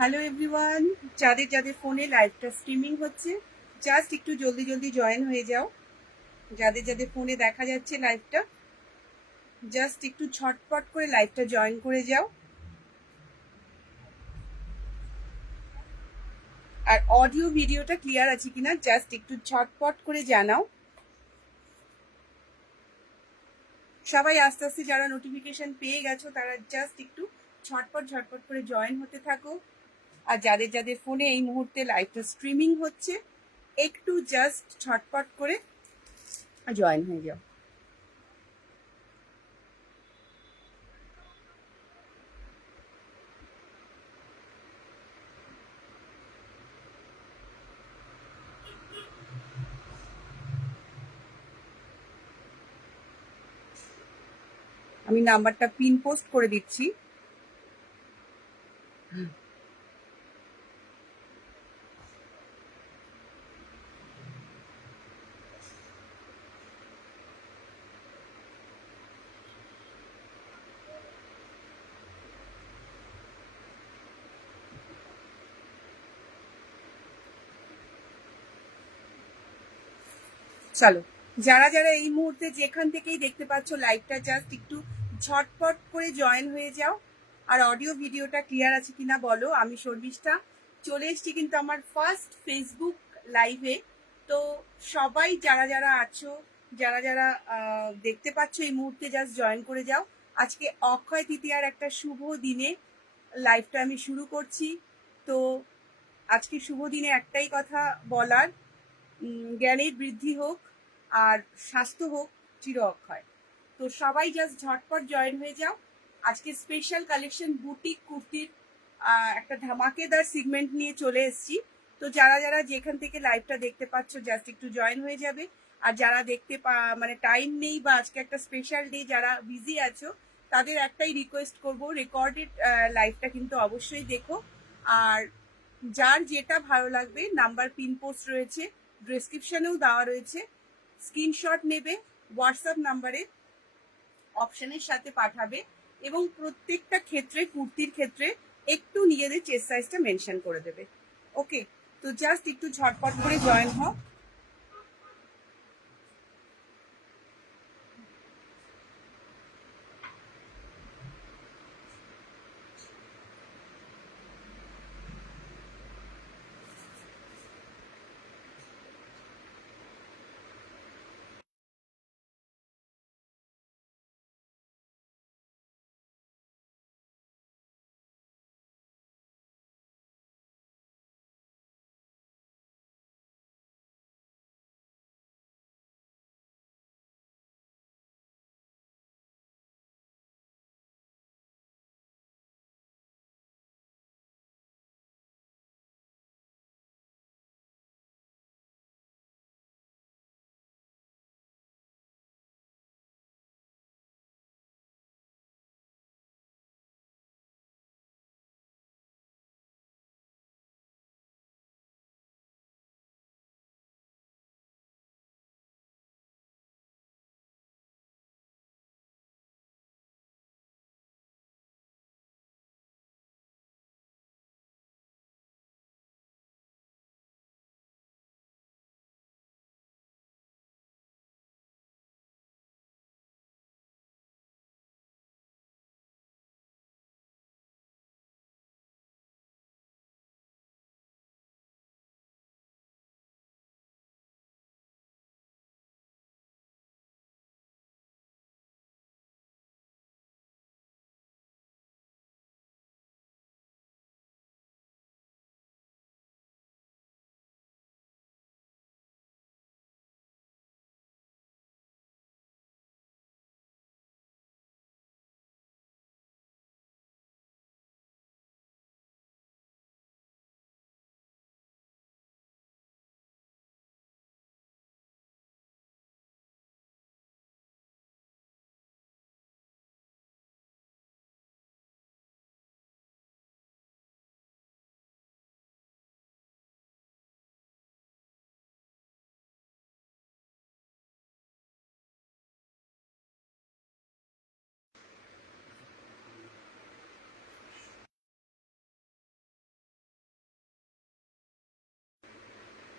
Hello everyone, যাদের যাদের ফোনে লাইভটা স্ট্রিমিং হচ্ছে জাস্ট একটু জলদি জলদি জয়েন হয়ে যাও। যাদের যাদের ফোনে দেখা যাচ্ছে লাইভটা জাস্ট একটু ছটপট করে লাইভটা জয়েন করে যাও। আর অডিও ভিডিওটা ক্লিয়ার আছে কিনা জাস্ট একটু ছটপট করে জানাও। সবাই আস্তে আস্তে যারা নোটিফিকেশন পেয়ে গেছো তারা জাস্ট একটু ঝটপট ঝটপট করে জয়েন হতে থাকো। আর যাদের যাদের ফোনে এই মুহূর্তে লাইভটা স্ট্রিমিং হচ্ছে একটু জাস্ট ছটপট করে জয়েন হয়ে যাও। আমি নাম্বারটা পিন পোস্ট করে দিচ্ছি। চলো, যারা যারা এই মুহূর্তে যেখান থেকেই দেখতে পাচ্ছ লাইভটা জাস্ট একটু ঝটপট করে জয়েন হয়ে যাও। আর অডিও ভিডিওটা ক্লিয়ার আছে কিনা বলো। আমি শর্মিষ্ঠা চলে এসেছি কিন্তু আমার ফার্স্ট ফেসবুক লাইভে। তো সবাই যারা যারা আছো, যারা যারা দেখতে পাচ্ছ এই মুহূর্তে জাস্ট জয়েন করে যাও। আজকে অক্ষয় তৃতীয়ার একটা শুভ দিনে লাইভটা আমি শুরু করছি। তো আজকে শুভ দিনে একটাই কথা বলার, জ্ঞানের বৃদ্ধি হোক আর স্বাস্থ্য হোক চির অক্ষয়। তো সবাই জাস্ট ঝটপট জয়েন হয়ে যাও। আজকে স্পেশাল কালেকশন বুটিক কুর্তির একটা ধামাকেদার সিগমেন্ট নিয়ে চলে এসেছি। তো যারা যারা যেখান থেকে লাইভটা দেখতে পাচ্ছ জাস্ট একটু জয়েন হয়ে যাবে। আর যারা দেখতে মানে টাইম নেই বা আজকে একটা স্পেশাল ডে, যারা বিজি আছো তাদের একটাই রিকোয়েস্ট করব, রেকর্ডেড লাইভটা কিন্তু অবশ্যই দেখো। আর যার যেটা ভালো লাগবে নাম্বার পিন পোস্ট রয়েছে, ডেসক্রিপশনেও দেওয়া রয়েছে, স্ক্রিনশট নেবে, হোয়াটসঅ্যাপ নাম্বারে অপশনের সাথে পাঠাবে এবং প্রত্যেকটা ক্ষেত্রে কুর্তির ক্ষেত্রে একটু নিজেদের চেস্ট সাইজটা মেনশন করে দেবে। ওকে, তো জাস্ট একটু ঝটপট করে জয়েন হও।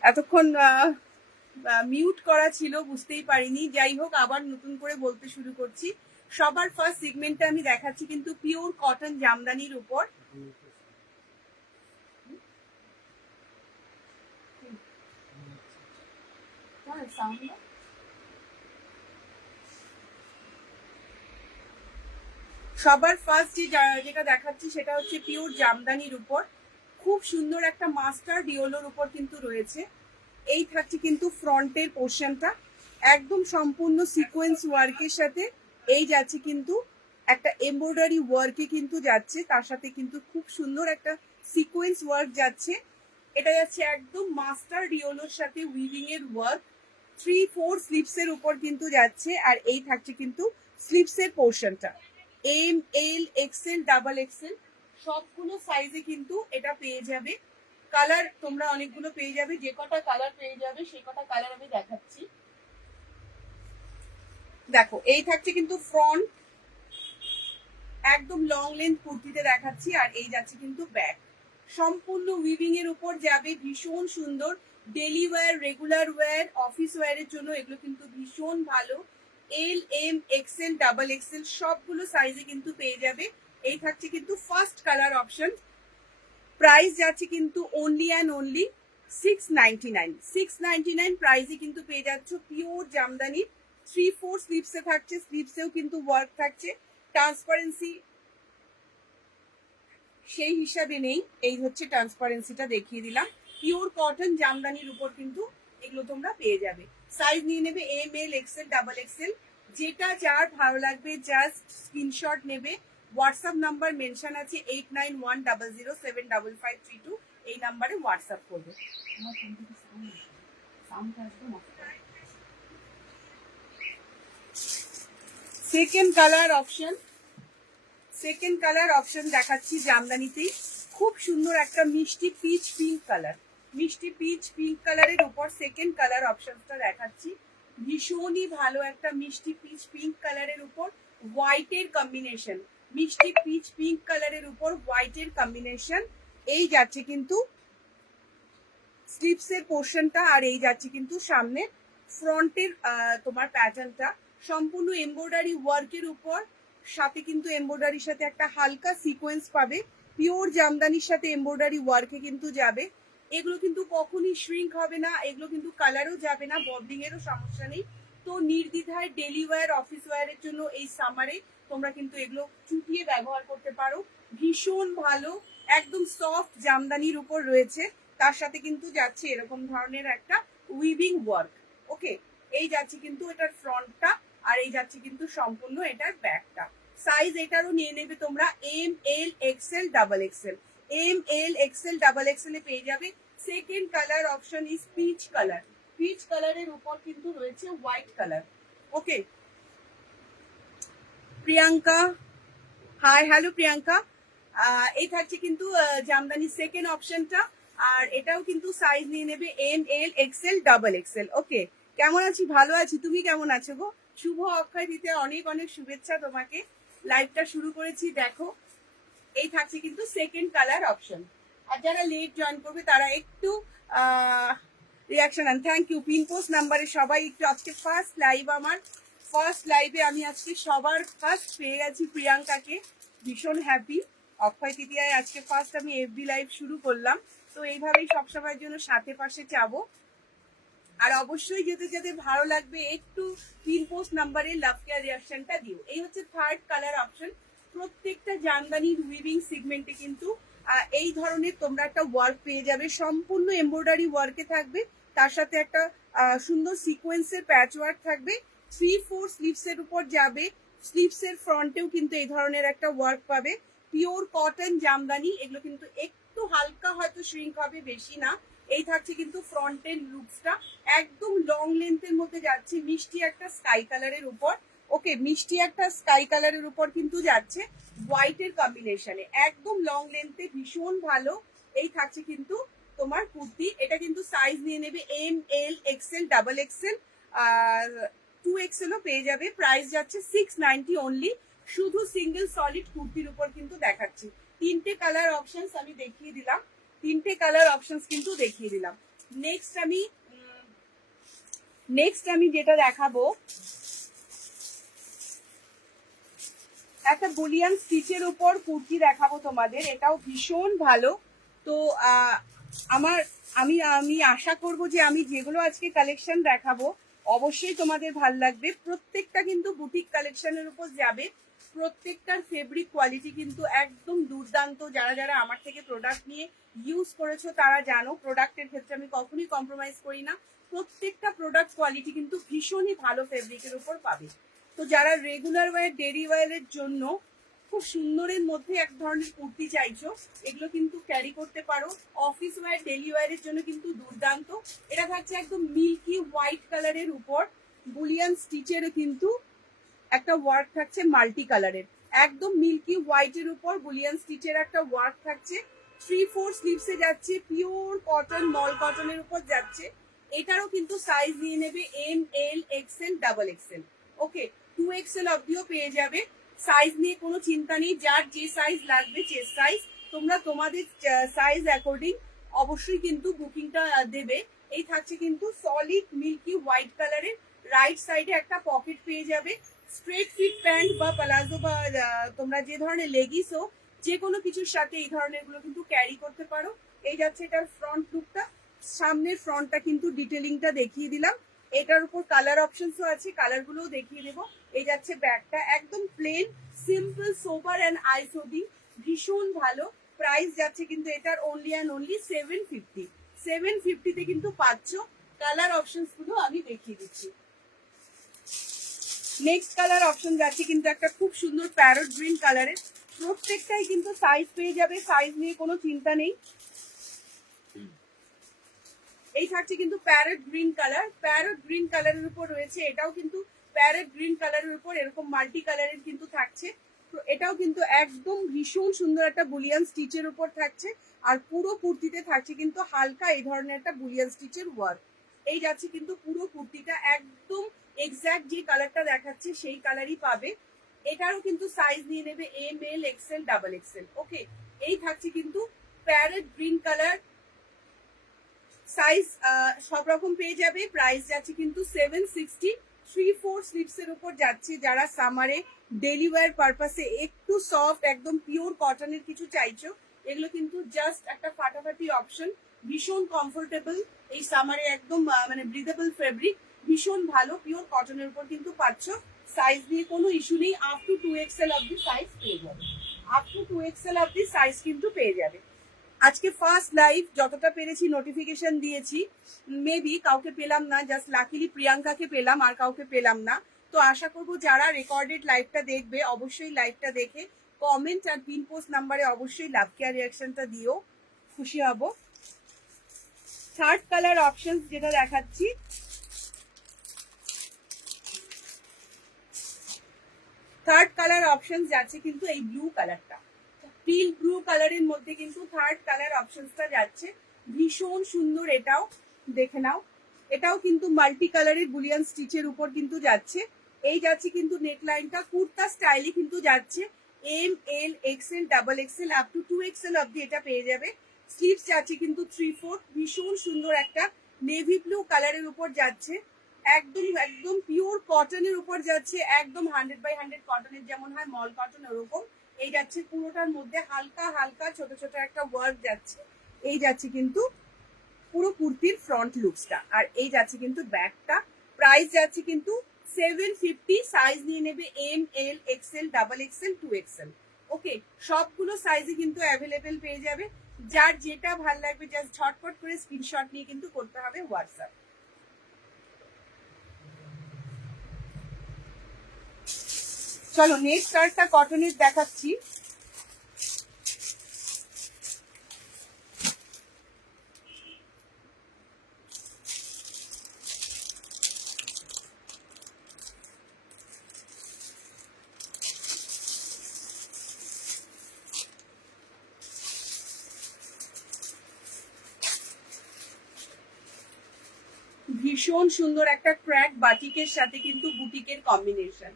এতক্ষণ মিউট করা ছিল, বুঝতেই পারিনি। যাই হোক, আবার নতুন করে বলতে শুরু করছি। সবার ফার্স্ট সেগমেন্টে আমি দেখাচ্ছি কিন্তু পিওর কটন জামদানির উপর। সবার ফার্স্ট যেটা দেখাচ্ছি সেটা হচ্ছে পিওর জামদানির উপর, খুব সুন্দর একটা মাস্টার ডিওলোর উপর কিন্তু রয়েছে। এই থাকছে কিন্তু ফ্রন্টের পোর্শনটা, একদম সম্পূর্ণ সিকোয়েন্স ওয়ার্কের সাথে এই যাচ্ছে কিন্তু একটা এমব্রয়ডারি ওয়ার্কে কিন্তু যাচ্ছে, তার সাথে কিন্তু খুব সুন্দর একটা সিকোয়েন্স ওয়ার্ক যাচ্ছে। এটা যাচ্ছে একদম মাস্টার ডিওলোর সাথে উইভিং এর ওয়ার্ক, 3/4 স্লিপস এর উপর কিন্তু যাচ্ছে। আর এই থাকছে কিন্তু স্লিপস এর পোর্শনটা, M L XL double XL সবগুলো সাইজে কিন্তু এটা পেয়ে যাবে। কালার তোমরা অনেকগুলো পেয়ে যাবে, যে কটা কালার পেয়ে যাবে সেই কটা কালার আমি দেখাচ্ছি। দেখো, এই থাকছে কিন্তু ফ্রন্ট, একদম লং লেন্থ কুর্তিতে দেখাচ্ছি। আর এই যাচ্ছে কিন্তু ব্যাক, সম্পূর্ণ উইভিং এর উপর যাবে, ভীষণ সুন্দর। Daily wear, regular wear, office ওয়্যারের জন্য এগুলো কিন্তু ভীষণ ভালো। L M XL double XL সবগুলো সাইজে কিন্তু পেয়ে যাবে। এই থাকছে কিন্তু ফার্স্ট কালার অপশন। প্রাইস যাচ্ছে কিন্তু অনলি অ্যান্ড অনলি 699। 699 প্রাইসে কিন্তু পেয়ে যাচ্ছ পিওর জামদানি। 3/4 স্লিপসে থাকছে, স্লিপসেও কিন্তু ওয়ার্ক থাকছে, ট্রান্সপারেন্সি সেই হিসাবে নেই। এই হচ্ছে ট্রান্সপারেন্সিটা দেখিয়ে দিলাম। পিওর কটন জামদানির উপর কিন্তু এগুলো তোমরা পেয়ে যাবে। সাইজ নিয়ে নেবে M L XL double XL, যেটা যার ভালো লাগবে জাস্ট স্ক্রিনশট নেবে। হোয়াটসঅ্যাপ নাম্বার মেনশন আছে 8910075532, এই নাম্বারে হোয়াটসঅ্যাপ করবে। Second colour option, second colour option দেখাচ্ছি জামদানিতেই। খুব সুন্দর একটা মিষ্টি পিচ পিঙ্ক কালার, মিষ্টি পিচ পিঙ্ক কালারের উপর সেকেন্ড কালার অপশনটা দেখাচ্ছি। ভীষণই ভালো একটা মিষ্টি পিচ পিঙ্ক কালারের উপর হোয়াইটের কম্বিনেশন, মিষ্টি পিচ পিঙ্ক কালারের উপর হোয়াইটের কম্বিনেশন। এই যাচ্ছে কিন্তু স্লিপসের পোর্শনটা, আর এই যাচ্ছে কিন্তু সামনে ফ্রন্টের তোমার প্যাটার্নটা, সম্পূর্ণ এমব্রয়ডারি ওয়ার্কের উপর, সাথে কিন্তু এমব্রয়ডারির সাথে একটা হালকা সিকোয়েন্স পাবে। পিওর জামদানির সাথে এমব্রয়ডারি ওয়ার্কে কিন্তু যাবে। এগুলো কিন্তু কখনই শ্রিঙ্ক হবে না, এগুলো কিন্তু কালারও যাবে না, ববলিং এরও সমস্যা নেই। তো নির্দ্বিধায় ডেলি ওয়্যার, অফিস ওয়্যারের জন্য এই সামারে তোমরা কিন্তু এগুলো চুটিয়ে ব্যবহার করতে পারো। ভীষণ ভালো, একদম সফট জামদানির উপর রয়েছে, তার সাথে কিন্তু যাচ্ছে এরকম ধরনের একটা উইভিং ওয়ার্ক। ওকে, এই যাচ্ছে কিন্তু এটার ফ্রন্টটা, আর এই যাচ্ছে কিন্তু সম্পূর্ণ এটার ব্যাকটা। সাইজ এটারও নিয়ে নেবে তোমরা M L XL double XL, M L XL double XL এ পেয়ে যাবে। Second colour option is peach colour, peach কালারের উপর কিন্তু রয়েছে white colour. Okay, Priyanka, hi, hello Priyanka. এই থাকছে কিন্তু জামদানি সেকেন্ড অপশনটা, আর এটাও কিন্তু সাইজ নিয়ে নেবে M L XL double XL. Okay, কেমন আছি? ভালো আছি, তুমি কেমন আছো গো? শুভ অক্ষয় তৃতীয়া, অনেক অনেক শুভেচ্ছা তোমাকে। লাইভটা শুরু করেছি, দেখো এই থাকছে কিন্তু সেকেন্ড কালার অপশন। আর যারা লেট জয়েন করবে তারা একটু রিয়াকশন আন। Thank you. পিন পোস্ট নাম্বারে সবাই একটু, আজকে ফার্স্ট লাইভ আমার, ফার্স্ট লাইভে আমি আজকে সবার ফার্স্ট পেয়ে গেছি প্রিয়াঙ্কাকে, ভীষণ হ্যাপি। অক্ষয় তৃতীয়ায় আজকে ফার্স্ট আমি এফবি লাইভ শুরু করলাম, তো এইভাবেই সবসময়ের জন্য সাথে পাশে চাবো। আর অবশ্যই যেতে যেতে ভালো লাগবে একটু পিন পোস্ট নাম্বারে লাভ কেয়ার রিয়াকশনটা দিও। এই হচ্ছে থার্ড কালার অপশন। প্রত্যেকটা জামদানির উইভিং সিগমেন্টে কিন্তু এই ধরনের তোমরা একটা ওয়ার্ক পেয়ে যাবে, সম্পূর্ণ এমব্রয়ডারি ওয়ার্কে থাকবে, তার সাথে একটা সুন্দর সিকোয়েন্সের প্যাচ ওয়ার্ক থাকবে। 3/4 স্লিভসের উপর যাবে, স্লিভসের ফ্রন্টেও কিন্তু এই ধরনের একটা ওয়ার্ক পাবে। পিওর কটন জামদানি, এগুলো কিন্তু একটু হালকা হয়তো শ্রিঙ্ক হবে, বেশি না। এই থাকছে কিন্তু ফ্রন্টের লুকসটা, একদম লং লেন্থের মধ্যে যাচ্ছে, মিষ্টি একটা স্কাই কালারের উপর। ওকে, মিষ্টি একটা স্কাই কালারের উপর কিন্তু যাচ্ছে হোয়াইটের কম্বিনেশনে, একদম লং লেন্থে, ভীষণ ভালো। এই থাকছে কিন্তু তোমার কুর্তি। এটা কিন্তু সাইজ নিয়ে নেবে M L XL double XL, আর 2XL ও পেয়ে যাবে। প্রাইস যাচ্ছে 690 অনলি, শুধু সিঙ্গেল সলিড কুর্তির উপর কিন্তু দেখাচ্ছি। তিনটে কালার অপশনস আমি দেখিয়ে দিলাম, তিনটে কালার অপশনস কিন্তু দেখিয়ে দিলাম। নেক্সট আমি যেটা দেখাবো একটা বুলিয়ান স্টিচের উপর কুর্তি দেখাবো তোমাদের, এটাও ভীষণ ভালো। তো আমি আশা করব যে আমি যেগুলো আজকে কালেকশন দেখাবো অবশ্যই তোমাদের ভাল লাগবে। প্রত্যেকটা কিন্তু বুটিক কালেকশনের উপর যাবে, প্রত্যেকটার ফেব্রিক কোয়ালিটি কিন্তু একদম দুর্দান্ত। যারা যারা আমার থেকে প্রোডাক্ট নিয়ে ইউজ করেছো তারা জানো প্রোডাক্টের ক্ষেত্রে আমি কখনোই কম্প্রোমাইজ করি না। প্রত্যেকটা প্রোডাক্ট কোয়ালিটি কিন্তু ভীষণই ভালো ফেব্রিকের উপর পাবে। তো যারা রেগুলার ওয়্যার ডেইলি ওয়্যারের জন্য খুব সুন্দরের মধ্যে এক ধরনের কুর্তি চাইছো, এগুলো কিন্তু ক্যারি করতে পারো। অফিস ওয়্যার ডেইলি ওয়্যারের জন্য কিন্তু দুর্দান্ত। এটা থাকছে একদম মিল্কি হোয়াইট কালারের উপর বুলিয়ান স্টিচের কিন্তু একটা ওয়ার্ক থাকছে মাল্টি কালারের, একদম মিল্কি হোয়াইটের উপর বুলিয়ান স্টিচের একটা ওয়ার্ক থাকছে। 3/4 স্লিভসে যাচ্ছে, পিওর কটন মল কটনের উপর যাচ্ছে। এটারও কিন্তু সাইজ নিয়ে নেবে M, L, XL, double XL. ওকে, 2XL অবধিও পেয়ে যাবে। সাইজ নিয়ে কোনো চিন্তা নেই, যার যে সাইজ লাগবে চেস্ট সাইজ তোমরা তোমাদের সাইজ অ্যাকর্ডিং অবশ্যই কিন্তু বুকিংটা দেবে। এই থাকছে কিন্তু সলিড মিল্কি হোয়াইট কালারের, রাইট সাইডে একটা পকেট পেয়ে যাবে। স্ট্রেট ফিট প্যান্ট বা প্লাজো বা তোমরা যে ধরনের লেগিসও যে কোনো কিছুর সাথে এই ধরনের গুলো কিন্তু ক্যারি করতে পারো। এই যাচ্ছে এটার ফ্রন্ট লুকটা, সামনের ফ্রন্টটা কিন্তু ডিটেলিংটা দেখিয়ে দিলাম। এটার উপর কালার অপশনসও আছে, কালার গুলোও দেখিয়ে দেবো। এই যাচ্ছে ব্যাগটা, একদম প্লেন সিম্পল সোবার অ্যান্ড আইসোদি, ভীষণ ভালো। প্রাইস যাচ্ছে কিন্তু এটার অনলি অ্যান্ড অনলি 750। 750-তে কিন্তু পাচ্ছ। কালার অপশনস গুলো আমি দেখিয়ে দিচ্ছি। নেক্সট কালার অপশন যাচ্ছে কিন্তু একটা খুব সুন্দর প্যারট গ্রিন কালারের, প্রত্যেকটাই কিন্তু সাইজ পেয়ে যাবে, সাইজ নিয়ে কোনো চিন্তা নেই। এই থাকছে কিন্তু parrot green colour, parrot green কালারের উপর রয়েছে। এটাও কিন্তু প্যারট গ্রিন কালারের উপর এরকম মাল্টি কালারের কিন্তু থাকছে। এটাও কিন্তু একদম ভীষণ সুন্দর একটা বুলিয়ান স্টিচের উপর থাকছে। আর পুরো কুর্তিতে থাকছে কিন্তু হালকা এই ধরনের একটা বুলিয়ান স্টিচের ওয়ার্ক। এই যাচ্ছে কিন্তু পুরো কুর্তিটা একদম এক্স্যাক্ট যে কালারটা দেখাচ্ছে সেই কালারই পাবে। এটারও কিন্তু সাইজ নিয়ে নেবে M, L, XL, double XL. ওকে, এই থাকছে কিন্তু প্যারট গ্রিন কালার, সাইজ সব রকম পেয়ে যাবে। প্রাইস যাচ্ছে কিন্তু 760। 3/4 স্লিভসের উপর যাচ্ছে। যারা সামারে ডেলি ওয়্যার পারপাসে একটু সফট একদম পিওর কটনের কিছু চাইছো, এগুলো কিন্তু জাস্ট একটা ফাটাফাটি অপশন, ভীষণ কমফোর্টেবল এই সামারে, একদম মানে ব্রিদেবল ফেব্রিক, ভীষণ ভালো পিওর কটনের উপর কিন্তু পাচ্ছ। সাইজ নিয়ে কোনো ইস্যু নেই, আপ টু 2XL অব্দি সাইজ পেয়ে যাবে, আপ টু 2XL অব্দি সাইজ কিন্তু পেয়ে যাবে। আজকে ফার্স্ট লাইভ, যতটা পেরেছি নোটিফিকেশন দিয়েছি, মেবি কাউকে পেলাম না, জাস্ট লাকিলি প্রিয়াঙ্কাকে পেলাম, আর কাউকে পেলাম না। তো আশা করবো যারা রেকর্ডেড লাইভটা দেখবে অবশ্যই লাইভটা দেখে কমেন্ট আর পিন পোস্ট নাম্বারে অবশ্যই লাভ কেয়ার রিয়াকশনটা দিও, খুশি হব। থার্ড কালার অপশন যেটা দেখাচ্ছি, থার্ড কালার অপশন যাচ্ছে কিন্তু এই ব্লু কালারটা, পিল ব্লু কালারের মধ্যে কিন্তু থার্ড কালার অপশনসটা যাচ্ছে, ভীষণ সুন্দর। এটাও দেখে নাও, এটাও কিন্তু মাল্টি কালারের বুলিয়ান স্টিচের উপর কিন্তু যাচ্ছে। এই যাচ্ছে কিন্তু নেকলাইনটা কুর্তা স্টাইলে কিন্তু যাচ্ছে, M, L, XL, double XL, up to 2XL অব্দি এটা পেয়ে যাবে। স্লিভস যাচ্ছে কিন্তু 3/4, ভীষণ সুন্দর একটা নেভি ব্লু কালারের উপর যাচ্ছে, একদম একদম পিওর কটনের উপর যাচ্ছে, একদম 100/100 কটনের যেমন হয় মল কটন ওরকম। এই যাচ্ছে পুরোটার মধ্যে হালকা হালকা ছোট ছোট একটা ওয়ার্ক যাচ্ছে। এই যাচ্ছে কিন্তু পুরো কুর্তির ফ্রন্ট লুকসটা, আর এই যাচ্ছে কিন্তু ব্যাকটা। প্রাইস যাচ্ছে কিন্তু 750। সাইজ নিয়ে নেবে M, L, XL, double XL, 2XL। ওকে, সবগুলো সাইজে কিন্তু অ্যাভেলেবেল পেয়ে যাবে। যার যেটা ভাল লাগবে জাস্ট ঝটপট করে স্ক্রিনশট নিয়ে কিন্তু করতে হবে হোয়াটসঅ্যাপ। চলো নেক্সট আরেকটা কটনের দেখাচ্ছি। ভীষণ সুন্দর একটা ক্র্যাক বাটিকের সাথে কিন্তু বুটিকের কম্বিনেশন।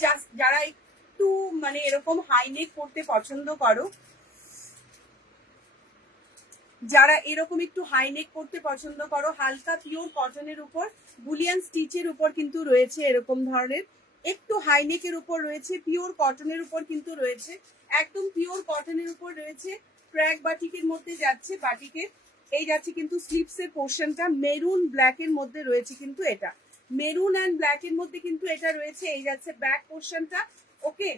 জাস্ট যারা একটু মানে এরকম হাই নেক পড়তে পছন্দ করো, যারা এরকম একটু হাই নেক করতে পছন্দ করো, হালকা পিওর কটনের উপর বুলিয়ান স্টিচের উপর কিন্তু রয়েছে এরকম ধরনের, একটু হাই নেকের উপর রয়েছে, পিওর কটনের উপর কিন্তু রয়েছে, একদম পিওর কটনের উপর রয়েছে, ক্র্যাক বাটিকের মধ্যে যাচ্ছে, বাটিকের এই যাচ্ছে কিন্তু স্লিপসের পোর্শনটা মেরুন ব্ল্যাক এর মধ্যে রয়েছে, কিন্তু এটা মেরুন অ্যান্ড ব্ল্যাক এর মধ্যে কিন্তু এটা রয়েছে, এই যাচ্ছে ব্যাক পোর্শনটা। ওকে,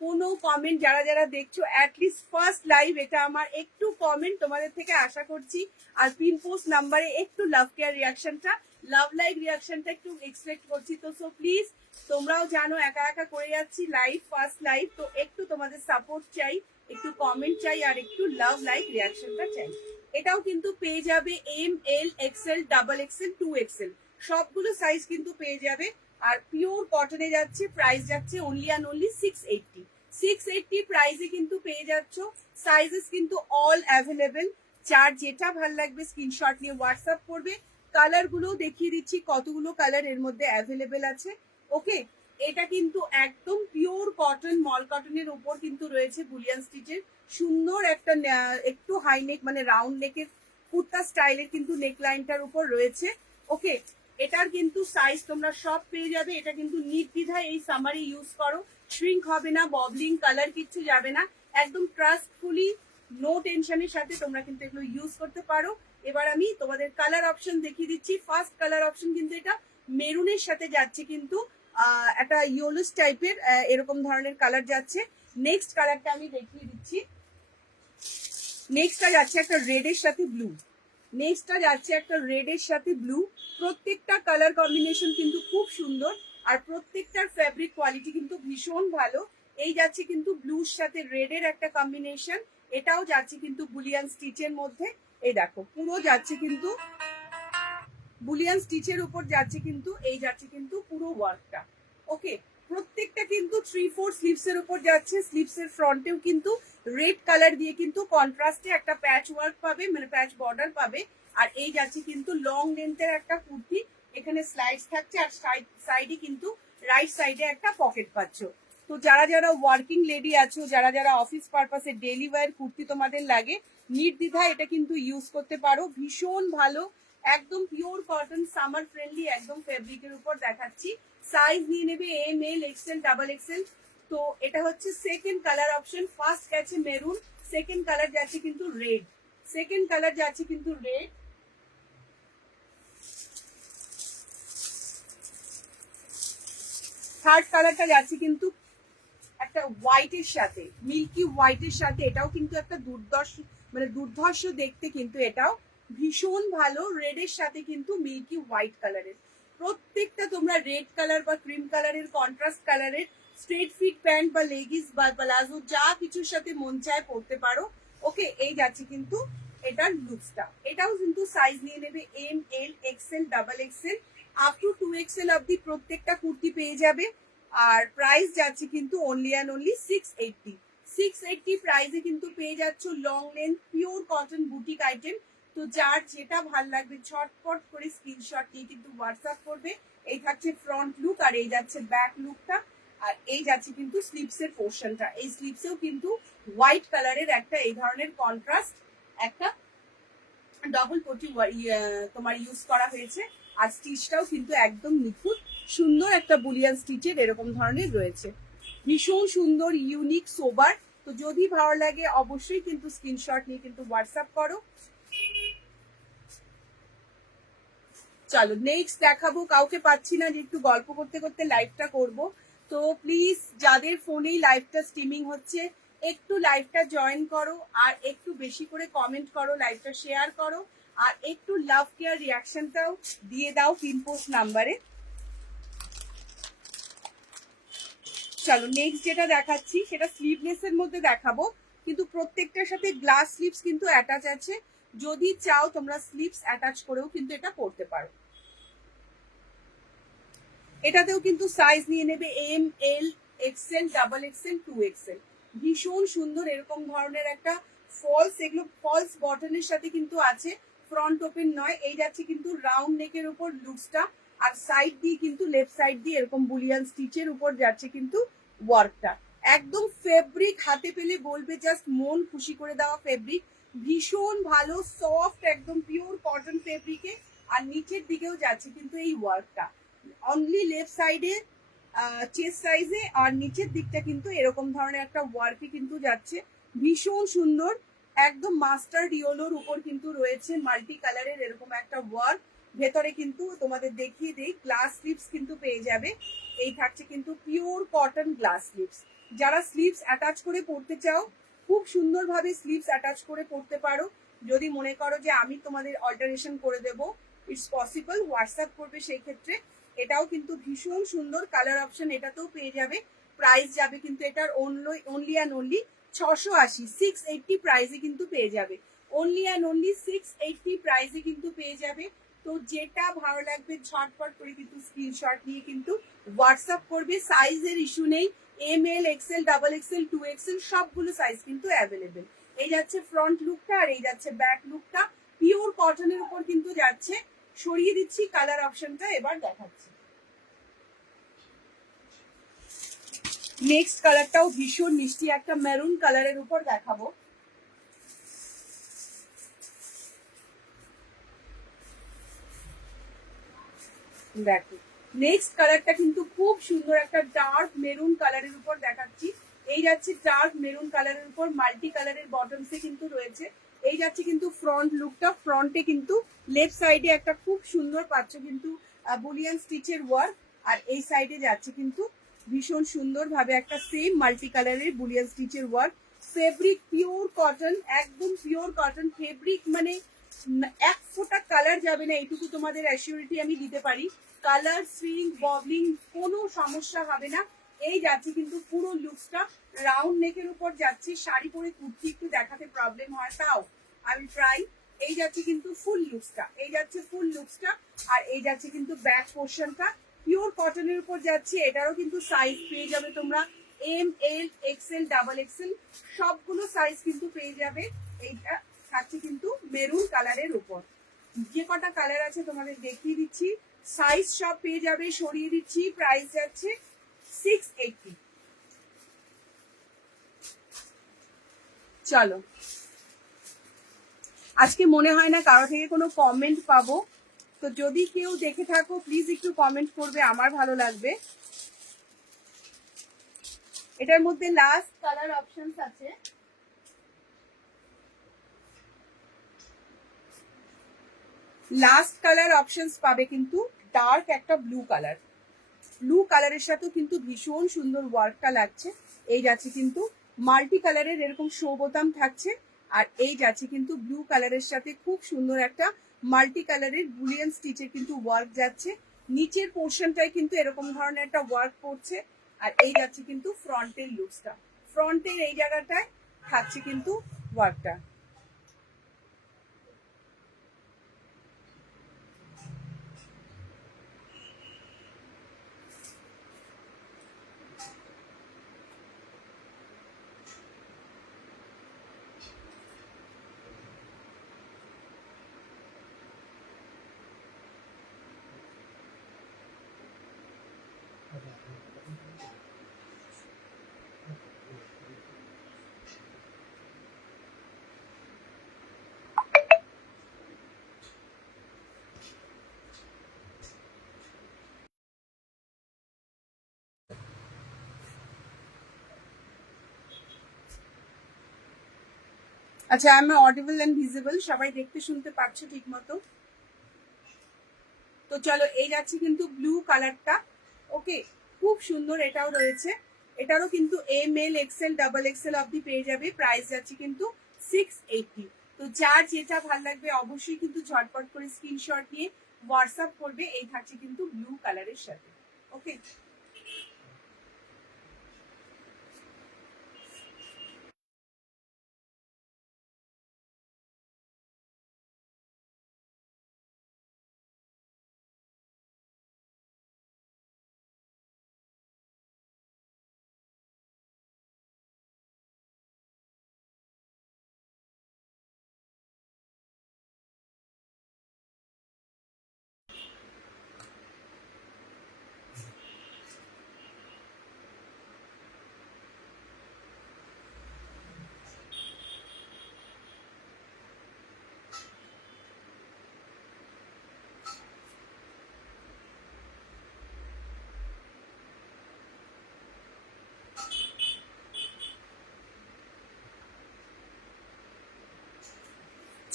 কোনো কমেন্ট যারা যারা দেখছো অ্যাটলিস্ট ফার্স্ট লাইভ, এটা আমার একটু কমেন্ট তোমাদের থেকে আশা করছি, আর পিন পোস্ট নাম্বারে একটু লাভ কেয়ার রিয়াকশনটা, লাভ লাইক রিয়াকশনটা একটু এক্সপেক্ট করছি। তো সো প্লিজ, তোমরাও জানো একা একা করে যাচ্ছি লাইভ, ফার্স্ট লাইভ, তো একটু তোমাদের সাপোর্ট চাই, একটু কমেন্ট চাই, আর একটু লাভ লাইক রিয়াকশনটা চাই। এটাও কিন্তু পেয়ে যাবে M L XL double XL 2XL সবগুলো সাইজ কিন্তু পেয়ে যাবে। আর পিওর কটনে যাচ্ছে, প্রাইস যাচ্ছে অনলি অ্যান্ড অনলি 680। 680 প্রাইসে কিন্তু পেয়ে যাচ্ছ, সাইজেস কিন্তু অল অ্যাভেলেবেল, যার যেটা ভাল লাগবে স্ক্রিনশট নিয়ে হোয়াটসঅ্যাপ করবে। কালার গুলো দেখিয়ে দিচ্ছি কতগুলো কালার এর মধ্যে অ্যাভেলেবেল আছে। ওকে, এটা কিন্তু একদম পিওর কটন, মল কটনের উপর কিন্তু রয়েছে বুলিয়ান স্টিচের সুন্দর একটা একটু হাই নেক মানে রাউন্ড নেকের কুর্তা স্টাইলের কিন্তু নেকলাইনটার উপর রয়েছে। ওকে, এটার কিন্তু সাইজ তোমরা সব পেয়ে যাবে। এটা কিন্তু নির্দ্বিধায় এই সামারে ইউজ করো, শ্রিঙ্ক হবে না, ববলিং কালার কিচ্ছু যাবে না, একদম ট্রাস্টফুলি নো টেনশনের সাথে তোমরা কিন্তু এগুলো ইউজ করতে পারো। এবার আমি তোমাদের কালার অপশন দেখিয়ে দিচ্ছি। ফার্স্ট কালার অপশন কিন্তু এটা মেরুনের সাথে যাচ্ছে, কিন্তু একটা ইয়েলোস টাইপের এরকম ধরনের কালার যাচ্ছে। নেক্সট কালারটা আমি দেখিয়ে দিচ্ছি। নেক্সটটা যাচ্ছে একটা রেডের সাথে ব্লু, নেক্সটটা যাচ্ছে একটা রেডের সাথে ব্লু। প্রত্যেকটা কালার কম্বিনেশন কিন্তু খুব সুন্দর, আর প্রত্যেকটার ফ্যাব্রিক কোয়ালিটি কিন্তু ভীষণ ভালো। এই যাচ্ছে কিন্তু ব্লুর সাথে রেডের একটা কম্বিনেশন, এটাও যাচ্ছে কিন্তু বুলিয়ান স্টিচের মধ্যে। এই দেখো পুরো যাচ্ছে কিন্তু বুলিয়ান স্টিচের উপর যাচ্ছে, কিন্তু এই যাচ্ছে কিন্তু পুরো ওয়ার্কটা। ওকে, প্রত্যেকটা কিন্তু 3/4 স্লিভস এর উপর যাচ্ছে, স্লিভস এর ফ্রন্টেও কিন্তু রেড কালার দিয়ে কিন্তু কন্ট্রাস্টে একটা প্যাচ ওয়ার্ক পাবে, মানে প্যাচ বর্ডার পাবে। আর এই যাচ্ছে কিন্তু লং লেন্থের একটা কুর্তি, এখানে স্লাইডস থাকছে, আর সাইডে কিন্তু রাইট সাইডে একটা পকেট পাচ্ছ। তো যারা যারা ওয়ার্কিং লেডি আছো, যারা যারা অফিস পারপাসে ডেলি ওয়্যার কুর্তি তোমাদের লাগে, নির্দ্বিধা এটা কিন্তু ইউজ করতে পারো, ভীষণ ভালো, একদম পিওর কটন, সামার ফ্রেন্ডলি একদম ফেব্রিকের উপর দেখাচ্ছি। সাইজ নিয়ে নেবে M L XL double XL. তো এটা হচ্ছে সেকেন্ড কালার অপশন। ফার্স্ট গেছে মেরুন, সেকেন্ড কালার যাচ্ছে কিন্তু রেড, সেকেন্ড কালার যাচ্ছে কিন্তু রেড। থার্ড কালারটা যাচ্ছে কিন্তু একটা হোয়াইটের সাথে, মিল্কি হোয়াইটের সাথে, এটাও কিন্তু একটা দুর্ধর্ষ দেখতে, কিন্তু এটাও ভীষণ ভালো, রেডের সাথে কিন্তু মিল্কি হোয়াইট কালারের। প্রত্যেকটা তোমরা রেড কালার বা ক্রিম কালারের কন্ট্রাস্ট কালারের স্ট্রেট ফিট প্যান্ট বা লেগিস বা প্লাজো যা কিছুর সাথে মন চায় পরতে পারো। ওকে, এই যাচ্ছে কিন্তু এটার লুকসটা। এটাও কিন্তু সাইজ নিয়ে নেবে M L XL double XL up to 2XL অব্দি প্রত্যেকটা কুর্তি পেয়ে যাবে। আর প্রাইস যাচ্ছে কিন্তু অনলি অ্যান্ড অনলি 680। 680 প্রাইসে কিন্তু পেয়ে যাচ্ছ long length pure cotton boutique item. তো যার যেটা ভাল লাগবে ঝটপট করে স্ক্রিনশট নিয়ে কিন্তু হোয়াটসঅ্যাপ করবে। এই থাকছে ফ্রন্ট লুক, আর এই যাচ্ছে ব্যাক লুকটা, আর এই যাচ্ছে কিন্তু স্লিপসের পোর্শনটা। এই স্লিপসেও কিন্তু হোয়াইট কালারের একটা এই ধরনের কন্ট্রাস্ট একটা ডবল পটি তোমার ইউজ করা হয়েছে। আর স্টিচটাও কিন্তু একদম নিখুঁত, সুন্দর একটা বুলিয়ান স্টিচের এরকম ধরনের রয়েছে, ভীষণ সুন্দর, ইউনিক, সোবার। তো যদি ভালো লাগে অবশ্যই কিন্তু স্ক্রিনশট নিয়ে কিন্তু হোয়াটসঅ্যাপ করো। চলো নেক্সট দেখাবো, কাউকে পাচ্ছি না যে একটু গল্প করতে করতে লাইভটা করব। তো প্লিজ যাদের ফোনেই লাইভটা স্ট্রিমিং হচ্ছে একটু লাইভটা জয়েন করো, আর একটু বেশি করে কমেন্ট করো, লাইভটা শেয়ার করো, আর একটু লাভ কেয়ার রিয়াকশনটাও দিয়ে দাও পিন পোস্ট নাম্বারে। চলো নেক্সট যেটা দেখাচ্ছি সেটা স্লিভলেস এর মধ্যে দেখাবো, কিন্তু প্রত্যেকটার সাথে গ্লাস স্লিভস কিন্তু অ্যাটাচ আছে, যদি চাও তোমরা স্লিভস অ্যাটাচ করেও কিন্তু এটা পরতে পারো। এটাতেও কিন্তু সাইজ নিয়ে নেবে M L XL double XL 2XL। ভীষণ সুন্দর এরকম ধরনের একটা ফলস, এগুলো ফলস বটনের সাথে কিন্তু আছে, ফ্রন্ট ওপেন নয়। এই যাচ্ছে কিন্তু রাউন্ড নেকের উপর লুকসটা, আর সাইড দিয়ে কিন্তু লেফট সাইড দিয়ে এরকম বুলিয়ান স্টিচের উপর যাচ্ছে কিন্তু ওয়ার্কটা। একদম ফেব্রিক হাতে পেলে বলবে জাস্ট মন খুশি করে দেওয়া ফেব্রিক, ভীষণ ভালো সফট একদম পিওর কটন ফেব্রিকে। আর নিচের দিকেও যাচ্ছে কিন্তু এই ওয়ার্কটা অনলি লেফট সাইডে চেস্ট সাইজে, আর নিচের দিকটা কিন্তু এরকম ধরনের একটা ওয়ার্কে কিন্তু যাচ্ছে, ভীষণ সুন্দর একদম মাস্টার ইয়েলোর উপর কিন্তু রয়েছে মাল্টি কালারের এরকম একটা ওয়ার্ক। ভেতরে কিন্তু তোমাদের দেখিয়ে দেই গ্লাস স্লিপস কিন্তু পেয়ে যাবে। এই থাকছে কিন্তু পিওর কটন গ্লাস স্লিপস। যারা স্লিপস অ্যাটাচ করে পড়তে চাও খুব সুন্দরভাবে স্লিভস অ্যাটাচ করে পড়তে পারো। যদি মনে করো যে আমি তোমাদের অল্টারেশন করে দেবো, ইটস পসিবল, হোয়াটসঅ্যাপ করবে সেই ক্ষেত্রে। এটাও কিন্তু ভীষণ সুন্দর কালার অপশন এটাতেও পেয়ে যাবে। প্রাইস যাবে কিন্তু এটার অনলি অ্যান্ড অনলি 680, 680 প্রাইসে কিন্তু পেয়ে যাবে। অনলি অ্যান্ড অনলি 680 প্রাইসে কিন্তু পেয়ে যাবে। তো যেটা ভালো লাগবে ঝটপট করে কিন্তু স্ক্রিনশট নিয়ে কিন্তু হোয়াটসঅ্যাপ করবে। সাইজের ইস্যু নেই, M L XL double XL 2XL সবগুলো সাইজ কিন্তু অ্যাভেলেবেল। এই যাচ্ছে ফ্রন্ট লুকটা আর এই যাচ্ছে ব্যাক লুকটা, পিওর কটনের উপর কিন্তু যাচ্ছে। সরিয়ে দিচ্ছি কালার অপশনটা, এবার দেখাচ্ছি নেক্সট কালারটাও ভীষণ মিষ্টি একটা মেরুন কালারের উপর দেখাবো। দেখো নেক্সট কালারটা কিন্তু খুব সুন্দর একটা ডার্ক মেরুন কালারের উপর দেখাচ্ছি। এই যাচ্ছে ডার্ক মেরুন কালারের উপর মাল্টি কালারের বটমসে কিন্তু রয়েছে। এই যাচ্ছে কিন্তু ফ্রন্ট লুকটা, ফ্রন্টে কিন্তু লেফট সাইডে একটা খুব সুন্দর পাচ্ছ কিন্তু বুলিয়ান স্টিচের ওয়ার্ক। আর এই সাইডে যাচ্ছে কিন্তু ভীষণ সুন্দর ভাবে একটা সেম মাল্টি কালারের বুলিয়ান স্টিচের ওয়ার্ক। ফেব্রিক পিওর কটন, একদম পিওর কটন ফেব্রিক, মানে এক ফোঁটা কালার যাবে না, এইটুকু তোমাদের অ্যাসিউরিটি আমি দিতে পারি। কালার সুইং ববলিং কোনো সমস্যা হবে না। এই যাচ্ছে কিন্তু পুরো লুকসটা রাউন্ড নেকের উপর যাচ্ছে। শাড়ি পরে কুর্তি একটু দেখাতে প্রবলেম হয়, তাও আমি ট্রাই। এই যাচ্ছে কিন্তু ফুল লুকসটা, এই যাচ্ছে ফুল লুকসটা। আর এই যাচ্ছে কিন্তু ব্যাক পোর্শনটা পিওর কটনের উপর যাচ্ছে। এটারও কিন্তু সাইজ পেয়ে যাবে তোমরা M L XL double XL সবগুলো সাইজ কিন্তু পেয়ে যাবে। এইটা থাকছে কিন্তু মেরুন কালারের উপর। যে কটা কালার আছে তোমাদের দেখিয়ে দিচ্ছি, সাইজ সব পেয়ে যাবে। সরিয়ে দিচ্ছি, প্রাইস যাচ্ছে 680। চলো, আজকে মনে হয় না কারো থেকে কোনো কমেন্ট পাবো, তো যদি কেউ দেখে থাকো প্লিজ একটু কমেন্ট করবে, আমার ভালো লাগবে। এটার মধ্যে লাস্ট কালার অপশনস আছে। লাস্ট কালার অপশনস পাবে কিন্তু ডার্ক একটা ব্লু কালার। ব্লু কালারের সাথেও কিন্তু ভীষণ সুন্দর ওয়ার্কটা লাগছে। এই যাচ্ছে কিন্তু মাল্টি কালারের এরকম শো বোতাম থাকছে। আর এই যাচ্ছে কিন্তু ব্লু কালারের সাথে খুব সুন্দর একটা মাল্টি কালারের বুলিয়ান স্টিচের কিন্তু ওয়ার্ক যাচ্ছে। নিচের পোর্শনটায় কিন্তু এরকম ধরনের একটা ওয়ার্ক পড়ছে। আর এই যাচ্ছে কিন্তু ফ্রন্টের লুকসটা, ফ্রন্টের এই জায়গাটায় থাকছে কিন্তু ওয়ার্কটা। আচ্ছা, I am audible and visible, সবাই দেখতে শুনতে পাচ্ছ ঠিক মতো? তো চলো, এই যাচ্ছে কিন্তু ব্লু কালারটা। ওকে, খুব সুন্দর এটাও রয়েছে। এটারও কিন্তু M L XL double XL অব্দি পেয়ে যাবে। প্রাইস যাচ্ছে কিন্তু 680। তো যার যেটা ভালো লাগবে অবশ্যই কিন্তু ঝটপট করে স্ক্রিনশট নিয়ে হোয়াটসঅ্যাপ করবে। এই থাকছে কিন্তু ব্লু কালারের সাথে। ওকে,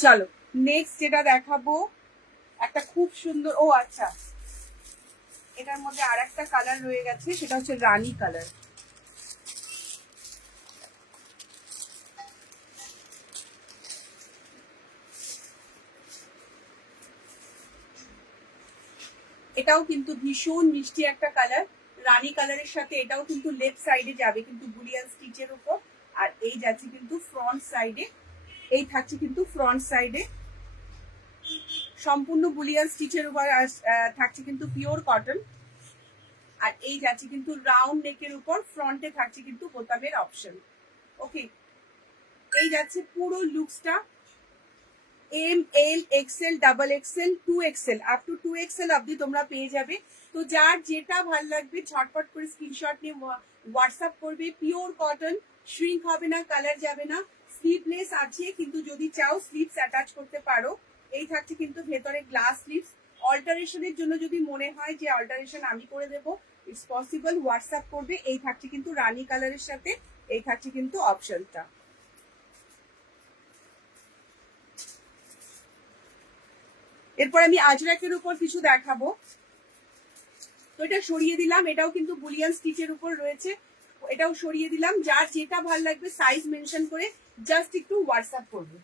চলো নেক্সট যেটা দেখাবো, একটা খুব সুন্দর, ও আচ্ছা এটার মধ্যে আর একটা কালার রয়ে গেছে, সেটা হচ্ছে রানী কালার। এটাও কিন্তু ভীষণ মিষ্টি একটা কালার, রানী কালারের সাথে এটাও কিন্তু লেফট সাইডে যাবে কিন্তু বুলিয়ান স্টিচের উপর, আর এই যাচ্ছে কিন্তু ফ্রন্ট সাইডে, এই থাকছে কিন্তু ফ্রন্ট সাইডে সম্পূর্ণ বুলিয়ান স্টিচের উপর থাকছে কিন্তু পিওর কটন, আর এই যাচ্ছে কিন্তু রাউন্ড নেকের উপর, ফ্রন্টে থাকছে কিন্তু বোতামের অপশন। ওকে, এই যাচ্ছে পুরো লুকসটা। M L XL double XL 2XL up to 2XL অবধি তোমরা পেয়ে যাবে। তো যার যেটা ভালো লাগবে ঝটপট করে স্ক্রিনশট নিয়ে হোয়াটসঅ্যাপ করবে। পিওর কটন, শ্রিঙ্ক হবে না, কালার যাবে না, স্লিভলেস আছে, কিন্তু যদি চাও স্লিভস অ্যাটাচ করতে পারো। এই থাকছে কিন্তু ভেতরে গ্লাস স্লিভস। অল্টারেশনের জন্য যদি মনে হয় যে অল্টারেশন আমি করে দেবো, ইটস পসিবল, হোয়াটসঅ্যাপ করবে। এই থাকছে কিন্তু রানী কালারের সাথে, এই থাকছে কিন্তু অপশনটা। এরপর আমি আজরাকের উপর কিছু দেখাবো। তো এটা সরিয়ে দিলাম, এটাও কিন্তু বুলিয়ান স্টিচের উপর রয়েছে, এটাও সরিয়ে দিলাম। যার যেটা ভালো লাগবে সাইজ মেনশন করে জাস্ট একটু হোয়াটসঅ্যাপ করবে।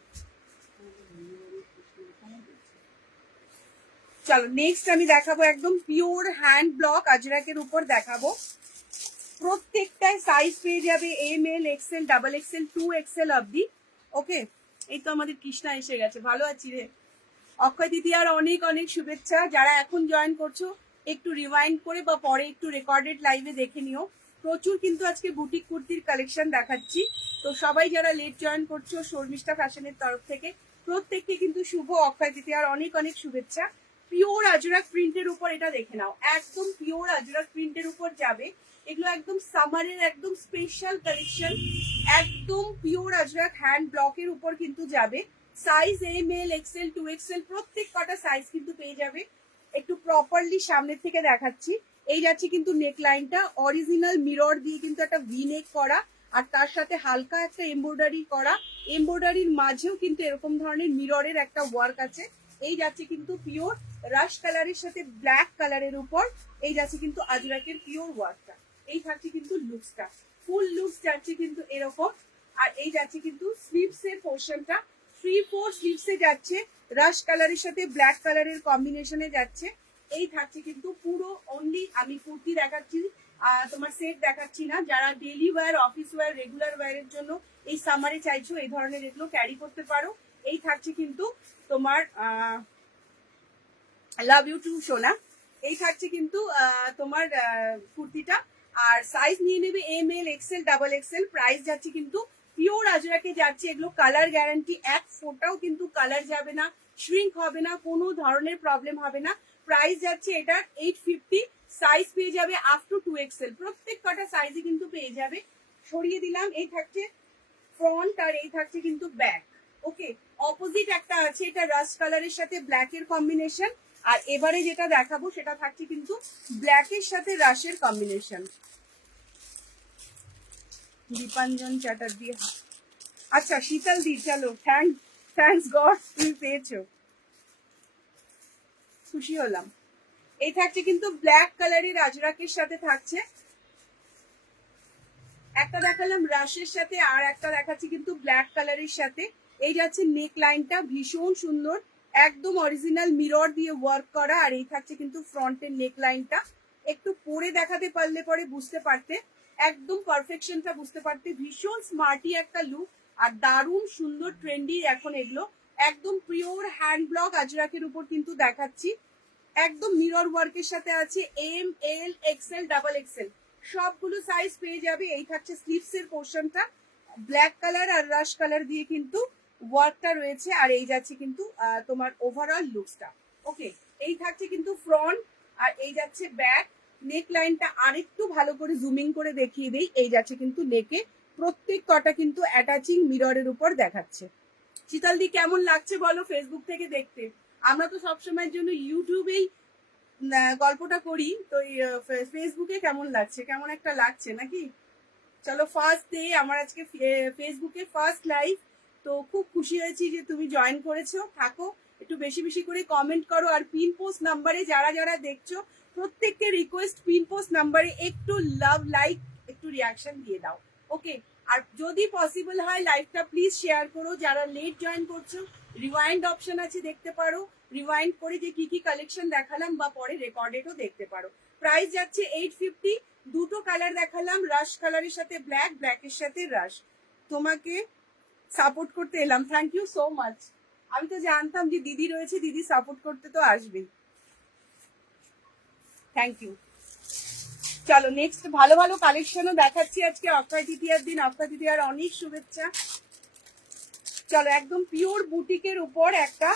চলো নেক্সট আমি দেখাবো একদম পিওর হ্যান্ড ব্লক আজরাকের উপর দেখাবো। প্রত্যেকটায় সাইজ পেয়ে যাবে M L XL double XL 2XL অবধি। ওকে, এই তো আমাদের কৃষ্ণা এসে গেছে, ভালো আছি রে। অক্ষয় তৃতীয়ার অনেক অনেক শুভেচ্ছা। যারা এখন জয়েন করছো একটু রিওয়াইন্ড করে বা পরে একটু রেকর্ডেড লাইভে দেখে নিও। প্রচুর কিন্তু আজকে বুটিক কুর্তির কালেকশন দেখাচ্ছি। তো সবাই যারা লেট জয়েন করছো শর্মিষ্ঠা ফ্যাশনের তরফ থেকে প্রত্যেককে কিন্তু শুভ অক্ষয় তৃতীয়ার অনেক অনেক শুভেচ্ছা। পিওর আজরাক প্রিন্টের উপর এটা দেখে নাও, একদম পিওর আজরাক প্রিন্টের উপর যাবে। এগুলো একদম সামারের একদম স্পেশাল কালেকশন, একদম পিওর আজরাক হ্যান্ড ব্লকের উপর কিন্তু যাবে। Size M L Excel 2XL প্রত্যেক কটা সাইজ কিন্তু পেয়ে যাবে। একটু প্রপারলি সামনের থেকে দেখাচ্ছি। এই যাচ্ছে কিন্তু নেক লাইনটা অরিজিনাল মিরর দিয়ে কিন্তু একটা ভি নেক করা, আর তার সাথে হালকা একটা এমব্রয়ডারি করা, এমব্রয়ডারির মাঝেও কিন্তু এরকম ধরনের মিররের একটা ওয়ার্ক আছে। এই যাচ্ছে কিন্তু পিওর রাশ কালারের সাথে ব্ল্যাক কালারের উপর, এই যাচ্ছে কিন্তু আজরাকের পিওর ওয়ার্কটা। এই থাকছে কিন্তু লুকসটা, ফুল লুকস যাচ্ছে কিন্তু এরকম। আর এই যাচ্ছে কিন্তু স্লিভস এর পোর্শনটা 3/4 স্লিভসে যাচ্ছে, রাশ কালারের সাথে ব্ল্যাক কালারের কম্বিনেশনে যাচ্ছে। এই থাকছে কিন্তু পুরো অনলি, আমি কুর্তি দেখাচ্ছি তোমার সেট দেখাচ্ছি না। যারা daily wear, office wear, regular ওয়্যারের জন্য এই সামারে চাইছো এই ধরনের এগুলো ক্যারি করতে পারো। এই থাকছে কিন্তু তোমার লাভ ইউ টু সোনা, এই থাকছে কিন্তু তোমার কুর্তিটা। আর সাইজ নিয়ে নেবে M L XL double XL. Price যাচ্ছে কিন্তু পিওর আজরাকে যাচ্ছে, এগুলো কালার গ্যারান্টি, এক ফোটাও কিন্তু কালার যাবে না, শ্রিঙ্ক হবে না, কোনো ধরনের প্রবলেম হবে না। প্রাইস যাচ্ছে এটা 850, সাইজ পেয়ে যাবে আপ টু 2XL, প্রত্যেক কটা সাইজে কিন্তু পেয়ে যাবে। সরিয়ে দিলাম, এই থাকছে ফ্রন্ট আর এই থাকছে কিন্তু ব্যাক। ওকে, অপোজিট একটা আছে, এটা রাস্ট কালারের সাথে ব্ল্যাকের কম্বিনেশন। আর এবারে যেটা দেখাবো সেটা থাকছে কিন্তু ব্ল্যাকের সাথে রাশের কম্বিনেশন। দীপাঞ্জন চ্যাটার্জি, আচ্ছা শীতল দি, চলো থ্যাঙ্কস গড তুমি পেয়েছো, খুশি হলাম। এই থাকছে কিন্তু ব্ল্যাক কালারের আজরাকের সাথে থাকছে, একটা দেখালাম রাশের সাথে আর একটা দেখাচ্ছি কিন্তু ব্ল্যাক কালারের সাথে। এই যাচ্ছে নেক লাইনটা ভীষণ সুন্দর, একদম অরিজিনাল মিরর দিয়ে ওয়ার্ক করা। আর এই থাকছে কিন্তু ফ্রন্টের নেক লাইনটা, একটু পরে দেখাতে পারলে পরে বুঝতে পারতে, একদম পারফেকশনটা বুঝতে পারতে। ভীষণ স্মার্টি একটা লুক, আর দারুণ সুন্দর ট্রেন্ডি এখন এগুলো। একদম পিওর হ্যান্ড ব্লক আজরাকের উপর কিন্তু দেখাচ্ছি, একদম মিরর ওয়ার্কের সাথে আছে M L XL double XL সবগুলো সাইজ পেয়ে যাবে। এই থাকছে স্লিভস এর পোর্শনটা, ব্ল্যাক কালার আর রাশ কালার দিয়ে কিন্তু ওয়ার্কটা রয়েছে। আর এই যাচ্ছে কিন্তু তোমার ওভারঅল লুকসটা। ওকে, এই থাকছে কিন্তু ফ্রন্ট, আর এই যাচ্ছে ব্যাক। নেক লাইনটা আরেকটু ভালো করে জুমিং করে দেখিয়ে দেই, এই যাচ্ছে কিন্তু নেকে প্রত্যেক কটা কিন্তু অ্যাটাচিং মিররের উপর দেখাচ্ছে। শীতলদি কেমন লাগছে বলো ফেসবুক থেকে দেখতে? আমরা তো সবসময়ের জন্য ইউটিউবেই গল্পটা করি, তো ফেসবুকে কেমন লাগছে, কেমন একটা লাগছে নাকি? চলো ফার্স্ট ডে আমার আজকে ফেসবুকে ফার্স্ট লাইভ, তো খুব খুশি হয়েছি যে তুমি জয়েন করেছো। থাকো, একটু বেশি বেশি করে কমেন্ট করো। আর পিন পোস্ট নাম্বারে যারা যারা দেখছো প্রত্যেককে রিকোয়েস্ট, পিন পোস্ট নাম্বারে একটু লাভ, লাইক, একটু রিয়াকশন দিয়ে দাও। ওকে, আর যদি পসিবল হয় লাইভটা প্লিজ শেয়ার করো। যারা লেট জয়েন করছো রিওয়াইন্ড অপশন আছে, দেখতে পারো। রিওয়াইন্ড করে যে কি কি কালেকশন দেখালাম বা পরে রেকর্ডেডও দেখতে পারো। প্রাইস যাচ্ছে 850। দুটো কালার দেখালাম, রাশ কালারের সাথে ব্ল্যাক, ব্ল্যাকের সাথে রাশ। তোমাকে সাপোর্ট করতে এলাম, থ্যাংক ইউ সো মাচ। আমি তো জানতাম যে দিদি রয়েছে, দিদি সাপোর্ট করতে তো আসবেই। Thank you. চলো নেক্সট ভালো ভালো কালেকশনও দেখাচ্ছি আজকে অক্ষয় তৃতীয়ার দিন। অক্ষয় তৃতীয়ার অনেক শুভেচ্ছা। চলো একদম পিওর বুটিকের উপর একটা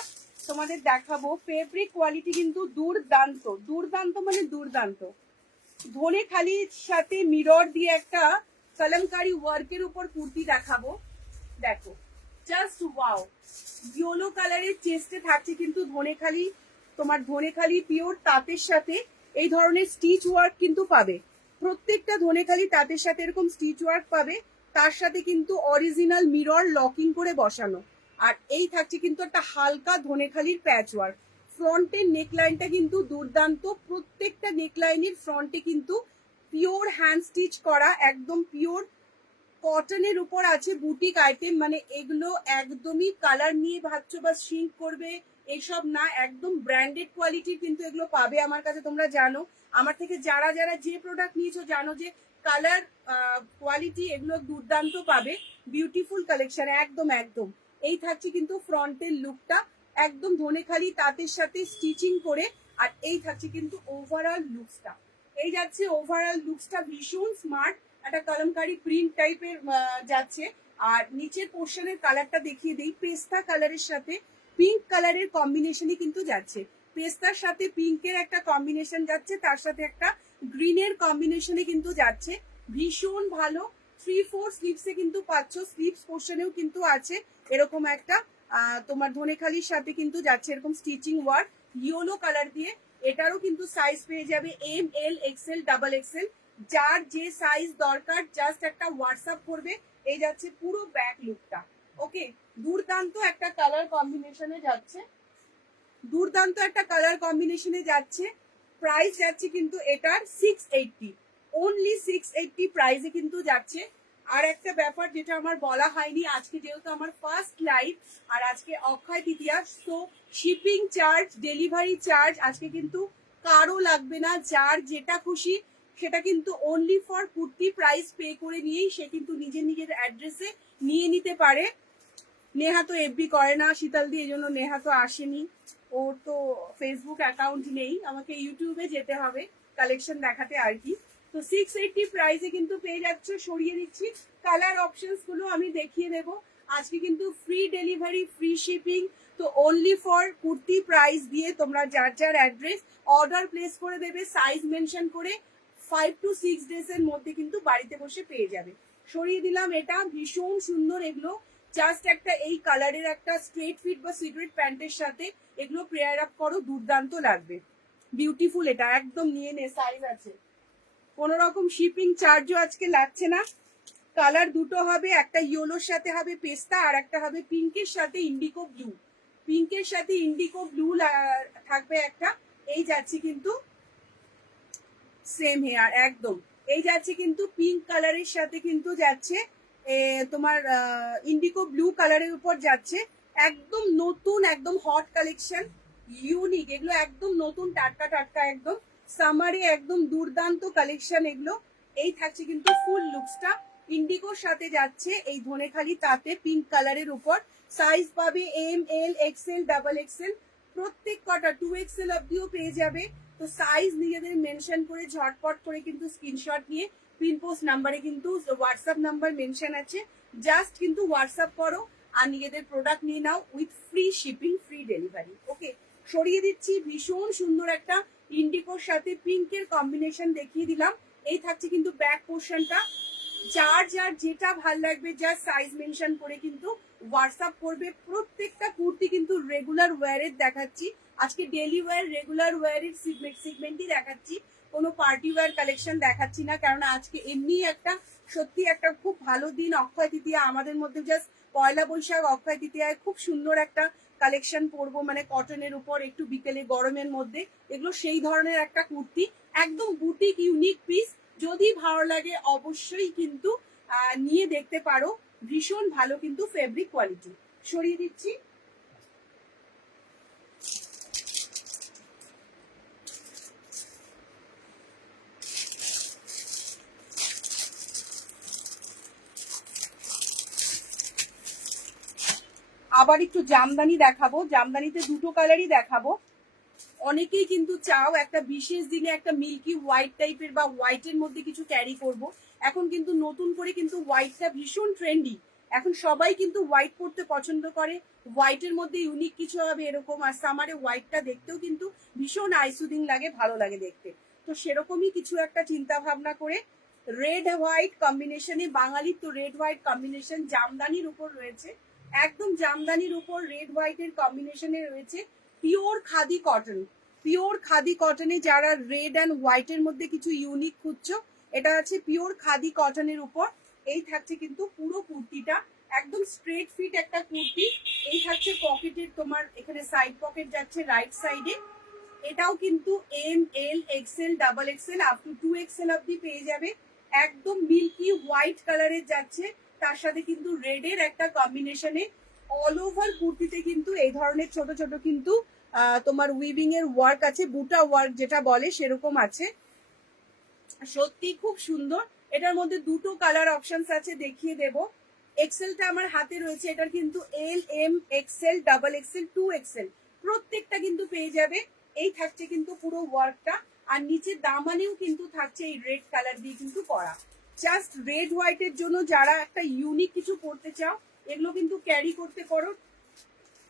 তোমাদের দেখাবো। ফেব্রিক কোয়ালিটি কিন্তু দুর্দান্ত, দুর্দান্ত মানে দুর্দান্ত। ধনে খালির সাথে মিরর দিয়ে একটা কলমকারি ওয়ার্কের উপর কুর্তি দেখাবো। দেখো জাস্ট ওয়াও, ইয়েলো কালারের চেস্টে থাকছে কিন্তু ধনেখালি, তোমার ধনেখালি পিওর তাঁতের সাথে এই ধরনের স্টিচ ওয়ার্ক কিন্তু পাবে। প্রত্যেকটা ধনেখালি তাঁতের সাথে এরকম স্টিচ ওয়ার্ক পাবে, তার সাথে কিন্তু অরিজিনাল মিরর লকিং করে বসানো। আর এই থাকছে কিন্তু একটা হালকা ধনেখালির প্যাচ ওয়ার্ক। ফ্রন্টের নেকলাইনটা কিন্তু দুর্দান্ত, প্রত্যেকটা নেকলাইনের ফ্রন্টে কিন্তু পিওর হ্যান্ড স্টিচ করা, একদম পিওর কটনের উপর আছে বুটিক আইটেম। মানে এগুলো একদমই কালার নিয়ে ভাবছো বা সিঙ্ক করবে এসব না, একদম ব্র্যান্ডেড কোয়ালিটির কিন্তু এগুলো পাবে আমার কাছে। তোমরা জানো আমার থেকে যারা যারা যে প্রোডাক্ট নিয়েছো জানো যে কালার কোয়ালিটি এগুলো দুর্দান্ত পাবে। বিউটিফুল কালেকশন একদম একদম। এই থাকছে কিন্তু ফ্রন্টের লুকটা একদম ধনেখালি তাঁতের সাথে স্টিচিং করে। আর এই থাকছে কিন্তু ওভারঅল লুকসটা, এই যাচ্ছে ওভারঅল লুকসটা ভীষণ স্মার্ট, একটা কলমকারি প্রিন্ট টাইপের যাচ্ছে। আর নিচের পোর্শনের কালারটা দেখিয়ে দিই, পেস্তা কালারের সাথে পিঙ্ক কালারের কম্বিনেশনই কিন্তু যাচ্ছে। পেস্তার সাথে পিঙ্কের একটা কম্বিনেশন যাচ্ছে, তার সাথে একটা গ্রিনের কম্বিনেশনে কিন্তু যাচ্ছে। ভীষণ ভালো। 3/4 স্লিভসে কিন্তু পাচ্ছ, স্লিভস পোর্শনেও কিন্তু আছে এরকম একটা তোমার ধনেখালির সাথে কিন্তু যাচ্ছে এরকম স্টিচিং ওয়ার্ক ইয়েলো কালার দিয়ে। এটারও কিন্তু সাইজ পেয়ে যাবে M, L, XL, double Excel. যার যে সাইজ দরকার জাস্ট একটা হোয়াটসঅ্যাপ করবে। এই যাচ্ছে পুরো ব্যাক লুকটা। ওকে, দুর্দান্ত একটা কালার কম্বিনেশনে যাচ্ছে, দুর্দান্ত একটা কালার কম্বিনেশনে যাচ্ছে। প্রাইস যাচ্ছে কিন্তু এটার 680, অনলি 680 প্রাইসে কিন্তু যাচ্ছে। আর একটা ব্যাপার যেটা আমার বলা হয়নি, আজকে যেহেতু আমার ফার্স্ট লাইভ আর আজকে অক্ষয় তৃতীয়া, তো শিপিং চার্জ, ডেলিভারি চার্জ আজকে কিন্তু কারো লাগবে না। যার যেটা খুশি সেটা কিন্তু only for kurti price pay করে নিয়েই সে কিন্তু নিজের নিজের অ্যাড্রেসে নিয়ে নিতে পারে। নেহা তো এফবি করে না শীতল দি, এই জন্য নেহা তো আসেনি, ওর তো ফেসবুক অ্যাকাউন্ট নেই, আমাকে ইউটিউবে যেতে হবে কালেকশন দেখাতে আর কি। তো 680 প্রাইসে কিন্তু পেয়ে যাচ্ছে। সরিয়ে দিচ্ছি, কালার অপশনস গুলো আমি দেখিয়ে দেবো। আজকে কিন্তু ফ্রি ডেলিভারি, ফ্রি শিপিং। তো অনলি ফর কুর্তি প্রাইস দিয়ে তোমরা যার যার অ্যাড্রেস অর্ডার প্লেস করে দেবে, সাইজ মেনশন করে 5 to 6 ডেজ এর মধ্যে কিন্তু বাড়িতে বসে পেয়ে যাবে। সরিয়ে দিলাম, এটা ভীষণ সুন্দর। এগুলো জাস্ট একটা এই কালারের একটা স্ট্রেট ফিট বা সিক্রেট প্যান্টের সাথে এগুলো পেয়ার আপ করো, দুর্দান্ত লাগবে। বিউটিফুল, এটা একদম নিয়ে নে, সাইজ আছে। কোন রকম শিপিং চার্জও আজকে লাগছে না। কালার দুটো হবে, একটা ইয়েলোর সাথে হবে পেস্তা, আর একটা হবে পিঙ্কের সাথে ইন্ডিগো ব্লু। পিঙ্কের সাথে ইন্ডিগো ব্লু থাকবে একটা। এই যাচ্ছে কিন্তু সেম হেয়ার একদম। এই যাচ্ছে কিন্তু পিঙ্ক কালারের সাথে কিন্তু যাচ্ছে তোমার ইন্ডিগো ব্লু কালারের উপর যাচ্ছে। একদম নতুন, একদম হট কালেকশন, ইউনিক। এগুলো একদম নতুন, টাটকা টাটকা, একদম সামারে একদম দুর্দান্ত কালেকশন এগুলো। এই থাকছে কিন্তু ফুল লুকসটা, ইন্ডিগোর সাথে যাচ্ছে এই ধনেখালি তাতে পিঙ্ক কালারের উপর। সাইজ পাবে M, L, XL, double Excel, প্রত্যেক কটা 2XL অব্দিও পেয়ে যাবে। তো সাইজ নিজেদের মেনশন করে ঝটপট করে কিন্তু স্ক্রিনশট নিয়ে পিন পোস্ট নাম্বারে কিন্তু হোয়াটসঅ্যাপ নাম্বার মেনশন আছে, জাস্ট কিন্তু হোয়াটসঅ্যাপ করো আর নিজেদের প্রোডাক্ট নিয়ে নাও with free shipping, free delivery. Okay, সরিয়ে দিচ্ছি। ভীষণ সুন্দর একটা ইন্ডিগোর সাথে পিঙ্কের কম্বিনেশন দেখিয়ে দিলাম। এই থাকছে কিন্তু ব্যাক পোর্শনটা। যার যার যেটা ভাল লাগবে জাস্ট সাইজ মেনশন করে কিন্তু হোয়াটসঅ্যাপ করবে। প্রত্যেকটা কুর্তি কিন্তু রেগুলার ওয়্যারের দেখাচ্ছি আজকে, ডেলি ওয়্যার, রেগুলার ওয়্যারের সিগমেন্টই দেখাচ্ছি। কোনো পার্টি ওয়্যার কালেকশন দেখাচ্ছি না, কারণ আজকে এমনি একটা সত্যি একটা খুব ভালো দিন, অক্ষয় তৃতীয়া আমাদের মধ্যে, জাস্ট পয়লা বৈশাখ অক্ষয় তৃতীয়ায় খুব সুন্দর একটা কালেকশন পরবো, মানে কটনের উপর একটু বিকেলে গরমের মধ্যে, এগুলো সেই ধরনের একটা কুর্তি, একদম বুটিক ইউনিক পিস। যদি ভালো লাগে অবশ্যই কিন্তু নিয়ে দেখতে পারো, ভীষণ ভালো কিন্তু ফেব্রিক কোয়ালিটি। সরিয়ে দিচ্ছি। আবার একটু জামদানি দেখাবো, জামদানিতে দুটো কালারই দেখাবো। অনেকেই কিন্তু চাও একটা বিশেষ দিনে একটা মিল্কি হোয়াইট টাইপের বা হোয়াইটের মধ্যে কিছু ক্যারি করব। এখন কিন্তু নতুন করে কিন্তু হোয়াইটটা ভীষণ ট্রেন্ডি, এখন সবাই কিন্তু হোয়াইট পরতে পছন্দ করে, হোয়াইটের মধ্যে ইউনিক কিছু হবে এরকম। আর সামারে হোয়াইটটা দেখতেও কিন্তু ভীষণ আইসুদিং লাগে, ভালো লাগে দেখতে। তো সেরকমই কিছু একটা চিন্তা ভাবনা করে রেড হোয়াইট কম্বিনেশনে, বাঙালির তো রেড হোয়াইট কম্বিনেশন, জামদানির উপর রয়েছে, একদম জামদানির উপর রেড হোয়াইটের কম্বিনেশনে রয়েছে pure khadi cotton. Pure khadi কটনে যারা রেড অ্যান্ড হোয়াইটের মধ্যে কিছু ইউনিক খুঁজছো, এটা আছে পিওর খাদি কটনের উপর। এই থাকছে কিন্তু পুরো কুর্তিটা একদম স্ট্রেট ফিট একটা কুর্তি। এই থাকছে পকেটের, তোমার এখানে সাইড পকেট যাচ্ছে রাইট সাইডে। এটাও কিন্তু M L XL double XL up to 2XL অব্দি পেয়ে যাবে। একদম মিল্কি হোয়াইট কালারের যাচ্ছে, তার সাথে কিন্তু রেডের একটা কম্বিনেশনে। অল ওভার কুর্তিতে কিন্তু এই ধরনের ছোট ছোট কিন্তু তোমার উইভিং এর ওয়ার্ক আছে, বুটা ওয়ার্ক যেটা বলে সেরকম আছে, সত্যি খুব সুন্দর। এটার মধ্যে দুটো কালার অপশনস আছে, দেখিয়ে দেব। এক্সেলটা আমার হাতে রয়েছে, এটার কিন্তু L M XL double XL 2XL প্রত্যেকটা কিন্তু পেয়ে যাবে। এই থাকছে কিন্তু পুরো ওয়ার্কটা, আর নিচে দামানেও কিন্তু থাকছে এই রেড কালার দিয়ে কিন্তু করা। জাস্ট রেড হোয়াইটের জন্য যারা একটা ইউনিক কিছু করতে চাও, এগুলো কিন্তু ক্যারি করতে পারো।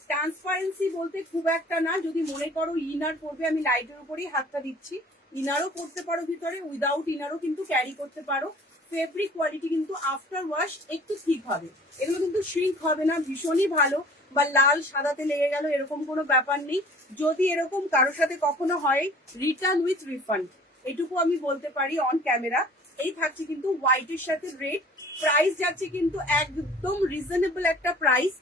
ট্রান্সপারেন্সি বলতে খুব একটা না, যদি মনে করো ইনার পরবে, আমি লাইটের উপরেই হাতটা দিচ্ছি, ইনারও করতে পারো ভিতরে, উইদাউট ইনারও কিন্তু ক্যারি করতে পারো। ফেব্রিক কোয়ালিটি কিন্তু আফটার ওয়াশ একটু ঠিক হবে, এগুলো কিন্তু শ্রিঙ্ক হবে না, ভীষণই ভালো। বা লাল সাদাতে লেগে গেল এরকম কোনো ব্যাপার নেই। যদি এরকম কারোর সাথে কখনো হয়, রিটার্ন উইথ রিফান্ড, এটুকু আমি বলতে পারি অন ক্যামেরা। এই থাকছে কিন্তু হোয়াইটের সাথে রেড, প্রাইস যাচ্ছে কিন্তু একদম রিজনেবল একটা প্রাইস,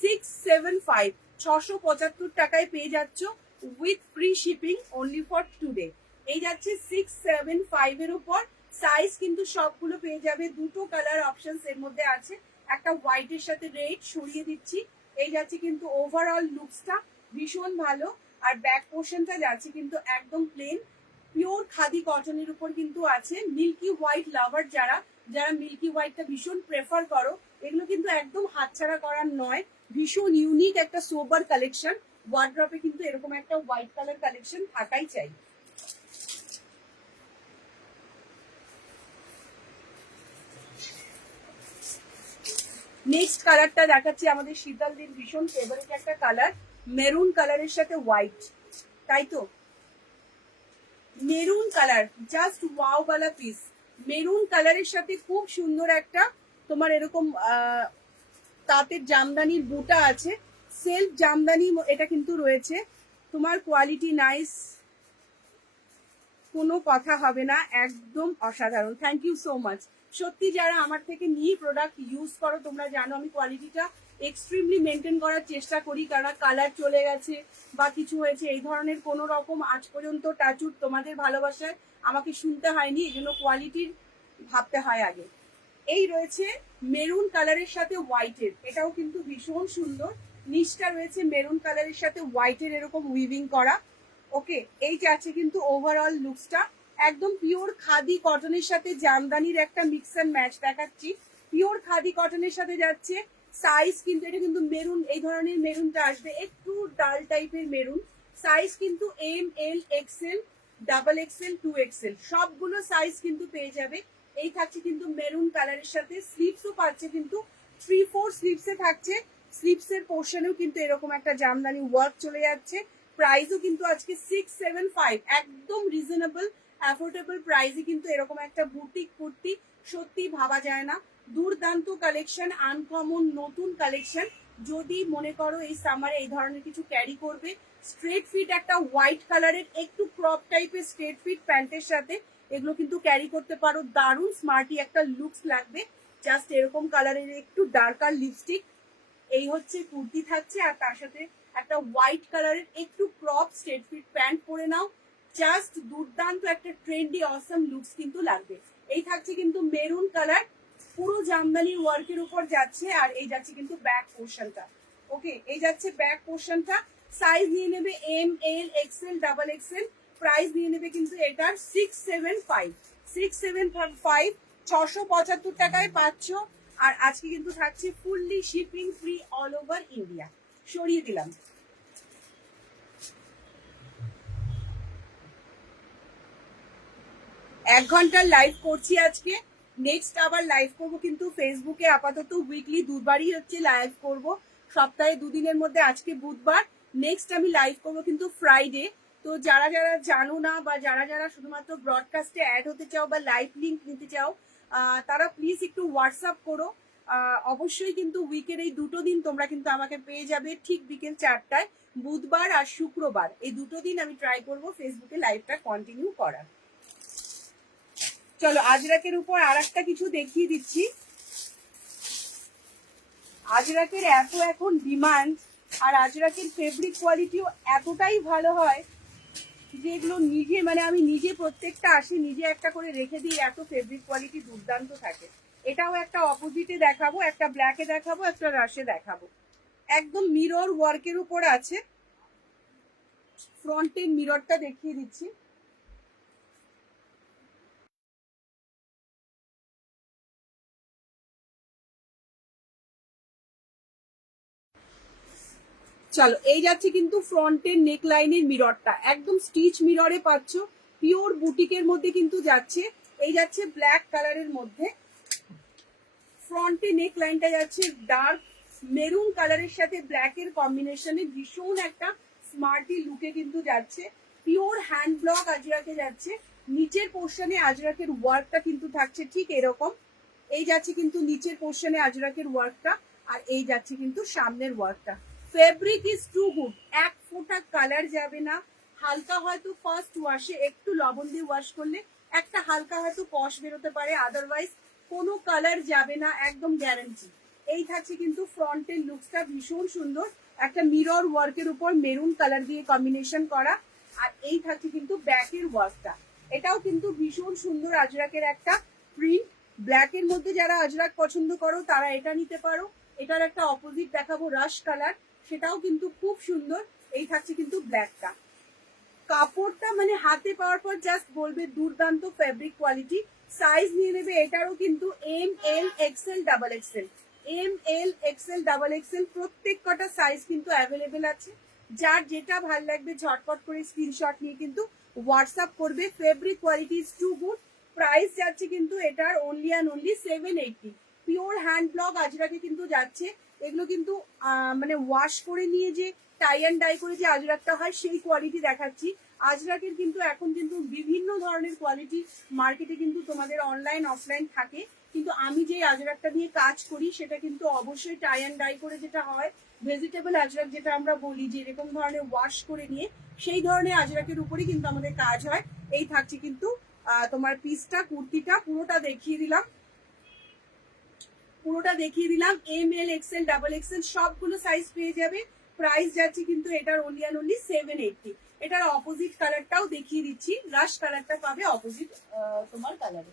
675 675 টাকায় পেয়ে যাচ্ছ with free shipping only for today. এই যাচ্ছে 675 এর উপর। সাইজ কিন্তু সবগুলো পেয়ে যাবে, দুটো কালার অপশনস এর মধ্যে আছে, একটা হোয়াইটের সাথে রেড। সরিয়ে দিচ্ছি। এই যাচ্ছে কিন্তু ওভারঅল লুকসটা ভীষণ ভালো। আর ব্যাক পোর্শনটা যাচ্ছে কিন্তু একদম প্লেন পিওর খাদি কটনের উপর কিন্তু আছে। মিল্কি হোয়াইট লাভার যারা, যারা মিল্কি হোয়াইটটা ভীষণ প্রেফার করো, এগুলো কিন্তু একদম হাতছাড়া করার নয়, ভীষণ ইউনিক একটা সোবার কালেকশন। ওয়ার্ড্রপে কিন্তু এরকম একটা হোয়াইট কালার কালেকশন থাকাই চাই। নেক্সট কালারটা দেখাচ্ছি, আমাদের শীতল দিন ভীষণ ফেভারিট একটা কালার, মেরুন কালারের সাথে হোয়াইট, তাই তো মেরুন কালার, জাস্ট ওয়াও वाला পিস। মেরুন কালারের সাথে খুব সুন্দর একটা তোমার এরকম তাঁতের জামদানির বুটা আছে, সেলফ জামদানি এটা কিন্তু রয়েছে। তোমার কোয়ালিটি নাইস, কোনো কথা হবে না, একদম অসাধারণ। Thank you so much. সত্যি যারা আমার থেকে নিয়ে প্রোডাক্ট ইউজ করো, তোমরা জানো আমি কোয়ালিটিটা এক্সট্রিমলি মেনটেন করার চেষ্টা করি, কারণ কালার চলে গেছে বা কিছু হয়েছে এই ধরনের কোনো রকম আজ পর্যন্ত টাচুট তোমাদের ভালোবাসায় আমাকে শুনতে হয়নি, এই জন্য কোয়ালিটির ভাবতে হয় আগে। এই রয়েছে মেরুন কালারের সাথে হোয়াইটের, এটাও কিন্তু ভীষণ সুন্দর। নিচটা রয়েছে মেরুন কালারের সাথে হোয়াইটের এরকম উইভিং করা। ওকে, এই যাচ্ছে কিন্তু ওভারঅল লুকসটা, একদম পিওর খাদি কটনের সাথে জামদানির একটা মিক্স অ্যান্ড ম্যাচ দেখাচ্ছি। পিওর খাদি কটনের সাথে যাচ্ছে। সাইজ কিন্তু এটা কিন্তু মেরুন, এই ধরনের মেরুনটা আসবে, একটু ডাল টাইপের মেরুন। সাইজ কিন্তু M L XL double XL 2XL সবগুলো সাইজ কিন্তু পেয়ে যাবে। এই থাকছে কিন্তু মেরুন কালারের সাথে, স্লিভসও পাচ্ছে কিন্তু 3/4 স্লিভসে থাকছে। স্লিভসের পোর্শনেও কিন্তু এরকম একটা জামদানি ওয়ার্ক চলে যাচ্ছে। প্রাইসও কিন্তু আজকে 675, একদম রিজনেবল অ্যাফোর্ডেবল প্রাইসে কিন্তু এরকম একটা বুটিক কুর্তি সত্যি ভাবা যায় না। দুর্দান্ত কালেকশন, আনকমন নতুন কালেকশন। যদি মনে করো এই সামারে এই ধরনের কিছু ক্যারি করবে, স্ট্রেট ফিট একটা হোয়াইট কালারের একটু ক্রপ টাইপের স্ট্রেট ফিট প্যান্টের সাথে এগুলো কিন্তু ক্যারি করতে পারো। দারুণ স্মার্টি একটা লুকস লাগবে। জাস্ট এরকম কালারের একটু ডার্কার লিপস্টিক, এই হচ্ছে কুর্তি থাকছে, আর তার সাথে একটা হোয়াইট কালারের একটু ক্রপ স্ট্রেট ফিট প্যান্ট পরে নাও। জাস্ট দুর্দান্ত একটা ট্রেন্ডি অসম লুকস কিন্তু লাগবে। এই থাকছে কিন্তু মেরুন কালার, পুরো জামদানির ওয়ার্কের উপর যাচ্ছে, আর এই যাচ্ছে কিন্তু ব্যাক পোর্শনটা। ওকে, এই যাচ্ছে ব্যাক পোর্শনটা। সাইজ নিয়ে নেবে M, L, XL, double XL. Price নিয়ে নেবে কিন্তু এটার 675, 675, 675 টাকায় পাচ্ছ। আর আজকে কিন্তু থাকছে fully shipping free all over India. সরিয়ে দিলাম। এক ঘন্টার লাইভ করছি আজকে, নেক্সট আবার লাইভ করব কিন্তু ফেসবুকে। আপাতত উইকলি দুবারই হচ্ছে লাইভ করব, সপ্তাহে দুদিনের মধ্যে আজকে বুধবার, নেক্সট আমি লাইভ করব কিন্তু ফ্রাইডে। তো যারা যারা জানো না বা যারা যারা শুধুমাত্র ব্রডকাস্টে অ্যাড হতে চাও বা লাইভ লিঙ্ক নিতে চাও, তারা প্লিজ একটু হোয়াটসঅ্যাপ করো। অবশ্যই কিন্তু উইকের এই দুটো দিন তোমরা কিন্তু আমাকে পেয়ে যাবে ঠিক বিকেল 4টায়, বুধবার আর শুক্রবার। এই দুটো দিন আমি ট্রাই করব ফেসবুকে লাইভটা কন্টিনিউ করার। চলো আজরাকের উপর আর একটা কিছু দেখিয়ে দিচ্ছি। আজরাকের এত এখন ডিমান্ড, আর আজরাকের ফেব্রিক কোয়ালিটিও এতটাই ভালো হয় যেগুলো নিজে মানে আমি নিজে প্রত্যেকটা আসি নিজে একটা করে রেখে দিই, এত ফেব্রিক কোয়ালিটি দুর্দান্ত থাকে। এটাও একটা অপোজিটে দেখাবো, একটা ব্ল্যাকে দেখাবো, একটা রাশে দেখাবো। একদম মিরর ওয়ার্কের উপর আছে। ফ্রন্টের মিররটা দেখিয়ে দিচ্ছি। চলো, এই যাচ্ছে কিন্তু ফ্রন্টের নেক লাইনের মিররটা, একদম স্টিচ মিররে পাচ্ছ, পিওর বুটিকের মধ্যে কিন্তু যাচ্ছে। এই যাচ্ছে ব্ল্যাক কালারের মধ্যে, ফ্রন্টে নেক লাইনটা যাচ্ছে ডার্ক মেরুন কালারের সাথে ব্ল্যাকের কম্বিনেশনে, ভীষণ একটা স্মার্টি লুকে কিন্তু যাচ্ছে। পিওর হ্যান্ড ব্লক আজরাকে যাচ্ছে। নিচের পোর্শনে আজরাকের ওয়ার্কটা কিন্তু থাকছে ঠিক এরকম। এই যাচ্ছে কিন্তু নিচের পোর্শনে আজরাকের ওয়ার্কটা, আর এই যাচ্ছে কিন্তু সামনের ওয়ার্কটা। ফেব্রিক ইজ টু গুড, এক ফোঁটা কালার যাবে না। হালকা হয়তো ফার্স্ট ওয়াশে একটু লবণ দিয়ে ওয়াশ করলে একটা হালকা হয়তো কষ বেরোতে পারে, আদারওয়াইজ কোনো কালার যাবে না, একদম গ্যারান্টি। এই থাকছে কিন্তু ফ্রন্টের লুকসটা, ভীষণ সুন্দর একটা মিরর ওয়ার্কের উপর মেরুন কালার দিয়ে কম্বিনেশন করা। আর এই থাকছে কিন্তু ব্যাকের ওয়ার্কটা, এটাও কিন্তু ভীষণ সুন্দর আজরাকের একটা প্রিন্ট। ব্ল্যাকের মধ্যে যারা আজরাক পছন্দ করো তারা এটা নিতে পারো। এটার একটা অপোজিট দেখাবো রাশ কালার, সেটাও কিন্তু খুব সুন্দর। এই থাকছে কিন্তু ব্ল্যাকটা। কাপড়টা মানে হাতে পাওয়ার পর জাস্ট বলবে দুর্দান্ত ফেব্রিক কোয়ালিটি। সাইজ নিয়ে নেবে এটারও কিন্তু M, L, XL, double XL. M, L, XL, double Excel প্রত্যেক কটা সাইজ কিন্তু অ্যাভেলেবেল আছে। যার যেটা ভাল লাগবে ঝটপট করে স্ক্রিনশট নিয়ে কিন্তু হোয়াটসঅ্যাপ করবে। Fabric quality is too good. Price যাচ্ছে কিন্তু এটার only and only 780। Pure hand block আজরাকে কিন্তু যাচ্ছে। এগুলো কিন্তু মানে ওয়াশ করে নিয়ে যে টাই অ্যান্ড ডাই করে যে আজরাকটা হয় সেই কোয়ালিটি দেখাচ্ছি। আজরাকের কিন্তু এখন কিন্তু বিভিন্ন ধরনের কোয়ালিটি মার্কেটে কিন্তু তোমাদের অনলাইন অফলাইন থাকে, কিন্তু আমি যে আজরাকটা নিয়ে কাজ করি সেটা কিন্তু অবশ্যই টাই অ্যান্ড ডাই করে যেটা হয়, ভেজিটেবল আজরাক যেটা আমরা বলি, যে এরকম ধরনের ওয়াশ করে নিয়ে সেই ধরনের আজরাকের উপরেই কিন্তু আমাদের কাজ হয়। এই থাকছে কিন্তু তোমার পিসটা, কুর্তিটা পুরোটা দেখিয়ে দিলাম, পুরোটা দেখিয়ে দিলাম। M, L, XL, double XL সবগুলো সাইজ পেয়ে যাবে। প্রাইস যাচ্ছে কিন্তু এটার অনলি অ্যান্ড অনলি 780। এটার অপোজিট কালারটাও দেখিয়ে দিচ্ছি, রাশ কালারটা পাবে অপোজিট তোমার কালারে।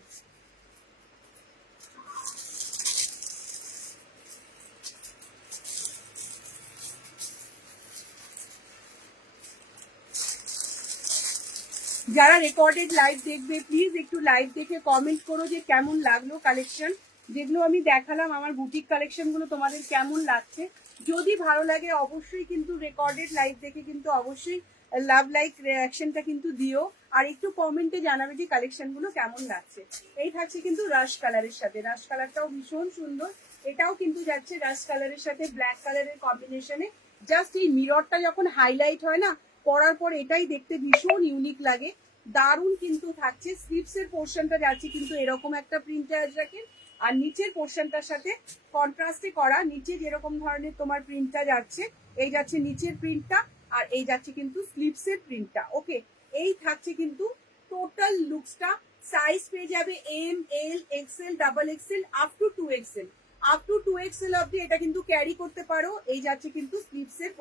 যারা রেকর্ডেড লাইভ দেখবে প্লিজ একটু লাইভ দেখে কমেন্ট করো যে কেমন লাগলো কালেকশন, যেগুলো আমি দেখালাম আমার বুটিক কালেকশনগুলো তোমাদের কেমন লাগছে। যদি ভালো লাগে অবশ্যই কিন্তু রেকর্ডেড লাইভ দেখে কিন্তু অবশ্যই লাভ লাইক রিয়াকশনটা কিন্তু দিও, আর একটু কমেন্টে জানাবে যে কালেকশনগুলো কেমন লাগছে। এই থাকছে কিন্তু রাশ কালারের সাথে, রাশ কালারটাও ভীষণ সুন্দর। এটাও কিন্তু যাচ্ছে রাশ কালারের সাথে ব্ল্যাক কালারের কম্বিনেশনে। জাস্ট এই মিররটা যখন হাইলাইট হয় না পরার পর, এটাই দেখতে ভীষণ ইউনিক লাগে। দারুণ কিন্তু থাকছে। স্লিপস এর পোর্শনটা যাচ্ছে কিন্তু এরকম একটা প্রিন্টে আজরাকের, আর নিচের পোর্শনটার সাথে কন্ট্রাস্টে করা, নিচে যেরকম ধরনের তোমার প্রিন্টটা যাচ্ছে, এই যাচ্ছে নিচের প্রিন্টটা, আর এই যাচ্ছে কিন্তু স্লিভসের প্রিন্টটা। ওকে, এই থাকছে কিন্তু টোটাল লুকসটা। সাইজ পেয়ে যাবে M, L, XL, double XL, up to 2XL, up to 2XL অব্দি এটা কিন্তু ক্যারি করতে পারো। এই যাচ্ছে কিন্তু স্লিভসের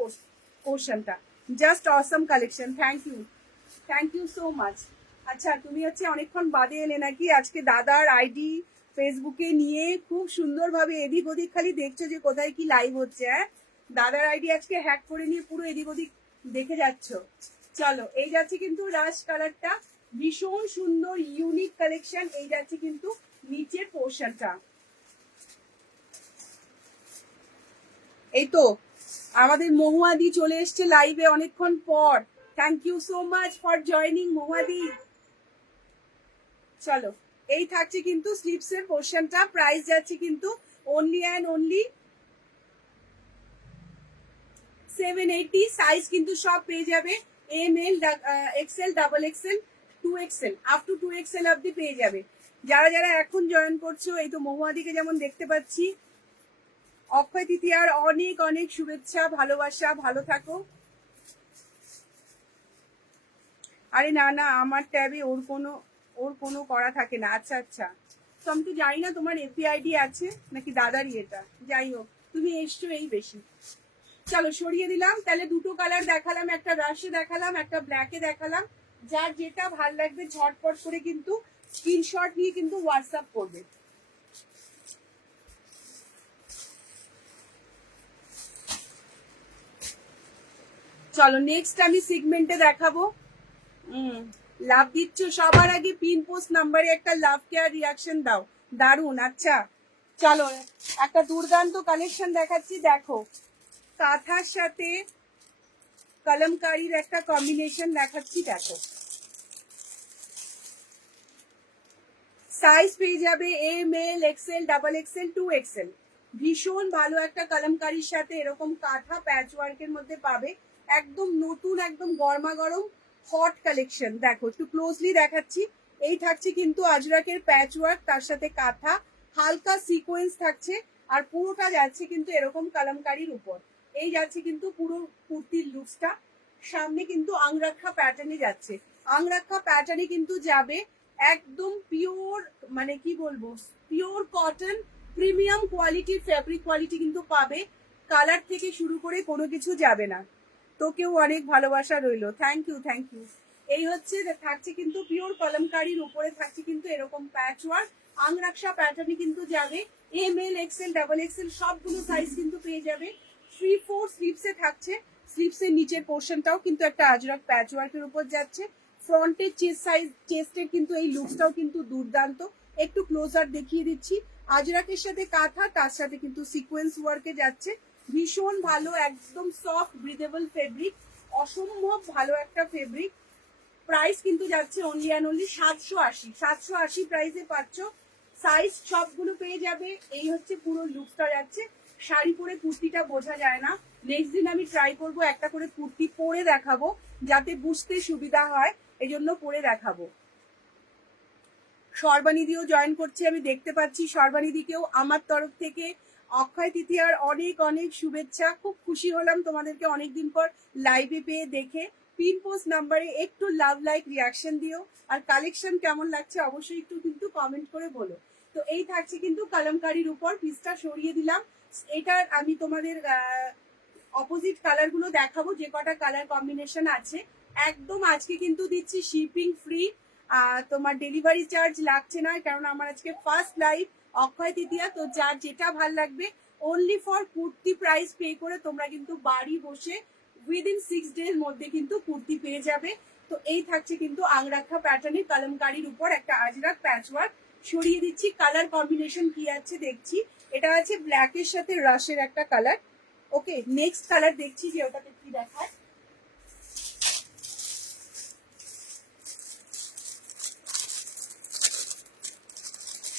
পোর্শনটা। Just awesome collection. Thank you so much. আচ্ছা, তুমি হচ্ছে অনেকক্ষণ বাদে এলে নাকি? আজকে দাদার আইডি ফেসবুকে নিয়ে খুব সুন্দরভাবে এদিক ওদিক খালি দেখছো যে কোথায় কি লাইভ হচ্ছে। হ্যাঁ, দাদার আইডি আজকে হ্যাক করে নিয়ে পুরো এদিক ওদিক দেখে যাচ্ছ। চলো, এই যাচ্ছে কিন্তু রাশ কালারটা, ভীষণ সুন্দর ইউনিক কালেকশন। এই যাচ্ছে কিন্তু নিচের পোর্শনটা। এই তো আমাদের মহুয়াদি চলে এসছে লাইভে অনেকক্ষণ পর। Thank you so much for joining মহুয়াদি। চলো, এই থাকছে কিন্তু স্লিভসের পোর্শনটা। প্রাইস যাচ্ছে কিন্তু অনলি অ্যান্ড অনলি 780। সাইজ কিন্তু সব পেয়ে যাবে M, L, XL, double XL, 2XL, up to 2XL অব্দি পেয়ে যাবে। যারা যারা এখন জয়েন করছো, এই তো মহুয়াদিকে যেমন দেখতে পাচ্ছি। অক্ষয় তৃতীয়ার অনেক অনেক শুভেচ্ছা, ভালোবাসা, ভালো থাকো। আরে না না, আমার ট্যাবে ওর কোনো করা থাকে না। আচ্ছা আচ্ছা, তো আমি তো জানি না তোমার এপিআইডি আছে নাকি দাদারই এটা। যাই হোক, তুমি এসছো এই বেশি। চলো, সরিয়ে দিলাম। তাহলে দুটো কালার দেখালাম, একটা রাশে দেখালাম, একটা ব্ল্যাকে দেখালাম। যার যেটা ভাল লাগবে ঝটপট করে কিন্তু স্ক্রিনশট নিয়ে কিন্তু হোয়াটসঅ্যাপ করবে। চলো, নেক্সট আমি সিগমেন্টে দেখাবো। লাভ দিচ্ছ সবার আগে পিন পোস্ট নাম্বারে একটা লাভ কেয়ার রিয়াকশন দাও। দারুন। আচ্ছা, চলো একটা দুর্দান্ত কালেকশন দেখাচ্ছি। দেখো, কাঁথার সাথে কলমকারীর একটা কম্বিনেশন দেখাচ্ছি। দেখো, সাইজ পেয়ে যাবে M, L, XL, double XL, 2XL। ভীষণ ভালো একটা কলমকারীর সাথে এরকম কাঁথা প্যাচ ওয়ার্কের মধ্যে পাবে। একদম নতুন, একদম গরমা গরম হট কালেকশন। দেখো, একটু ক্লোজলি দেখাচ্ছি। এই থাকছে কিন্তু আজরাকের প্যাচ ওয়ার্ক, তার সাথে কাঁথা, হালকা সিকোয়েন্স থাকছে, আর পুরোটা যাচ্ছে কিন্তু এরকম কলমকারীর উপর। এই যাচ্ছে কিন্তু পুরো কুর্তির লুকসটা। সামনে কিন্তু আংরাক্ষা প্যাটার্নে যাচ্ছে। আংরাক্ষা প্যাটার্নে কিন্তু যাবে একদম পিওর, মানে কি বলবো, পিওর কটন, প্রিমিয়াম কোয়ালিটির ফ্যাব্রিক কোয়ালিটি কিন্তু পাবে। কালার থেকে শুরু করে কোনো কিছু যাবে না। তোকেও অনেক ভালোবাসা রইলো। Thank you. এই হচ্ছে থাকছে কিন্তু পিওর কলমকারীর উপরে থাকছে কিন্তু এরকম প্যাচ ওয়ার্ক। আংরাক্ষা প্যাটার্নে কিন্তু যাবে M, L, XL, double XL সবগুলো সাইজ কিন্তু পেয়ে যাবে। 3/4 স্লিভসে থাকছে। স্লিভসের নিচের পোর্শনটাও কিন্তু একটা আজরাক প্যাচ ওয়ার্কের উপর যাচ্ছে। ফ্রন্টের চেস্টের কিন্তু এই লুকসটাও কিন্তু দুর্দান্ত। একটু ক্লোজার দেখিয়ে দিচ্ছি। আজরাকের সাথে কাঁথা, তার সাথে কিন্তু সিকোয়েন্স ওয়ার্কে যাচ্ছে। ভীষণ ভালো, একদম সফট ব্রিদেবল ফেব্রিক, অসম্ভব ভালো একটা ফেব্রিক। প্রাইস কিন্তু যাচ্ছে অনলি অ্যান্ড অনলি 780 প্রাইসে পাচ্ছ। সাইজ সবগুলো পেয়ে যাবে। এই হচ্ছে পুরো লুকসটা যাচ্ছে। শাড়ি পরে কুর্তিটা বোঝা যায় না। নেক্সট দিন আমি ট্রাই করব একটা করে কুর্তি পরে দেখাবো, যাতে বুঝতে সুবিধা হয়, এই জন্য পরে দেখাবো। সর্বানিধিও জয়েন করছে, আমি দেখতে পাচ্ছি। সর্বানিধিকেও আমার তরফ থেকে অক্ষয় তৃতীয়ার অনেক অনেক শুভেচ্ছা। খুব খুশি হলাম তোমাদেরকে অনেকদিন পর লাইভে পেয়ে দেখে। পিন পোস্ট নাম্বারে একটু লাভ লাইক রিয়াকশন দিও, আর কালেকশন কেমন লাগছে অবশ্যই একটু কিন্তু কমেন্ট করে বলো। তো এই থাকছে কিন্তু কলমকারীর উপর। পিসটা সরিয়ে দিলাম। এটার আমি তোমাদের অপোজিট কালারগুলো দেখাবো, যে কটা কালার কম্বিনেশন আছে। একদম আজকে কিন্তু দিচ্ছি শিপিং ফ্রি, তোমার ডেলিভারি চার্জ লাগছে না, কারণ আমার আজকে ফার্স্ট লাইভ অক্ষয় তৃতীয়া। তো যার যেটা ভাল লাগবে only for kurti price pay করে তোমরা কিন্তু বাড়ি বসে উইদিন 6 ডেজ মধ্যে কিন্তু কুর্তি পেয়ে যাবে। তো এই থাকছে কিন্তু আংরাক্ষা প্যাটার্নের কলমকারীর উপর একটা আজরাক প্যাচওয়ার্ক। সরিয়ে দিচ্ছি। কালার কম্বিনেশন কি আছে দেখছি। এটা আছে ব্ল্যাকের সাথে রাশের একটা কালার। ওকে, নেক্সট কালার দেখছি যে ওটাতে কি দেখায়।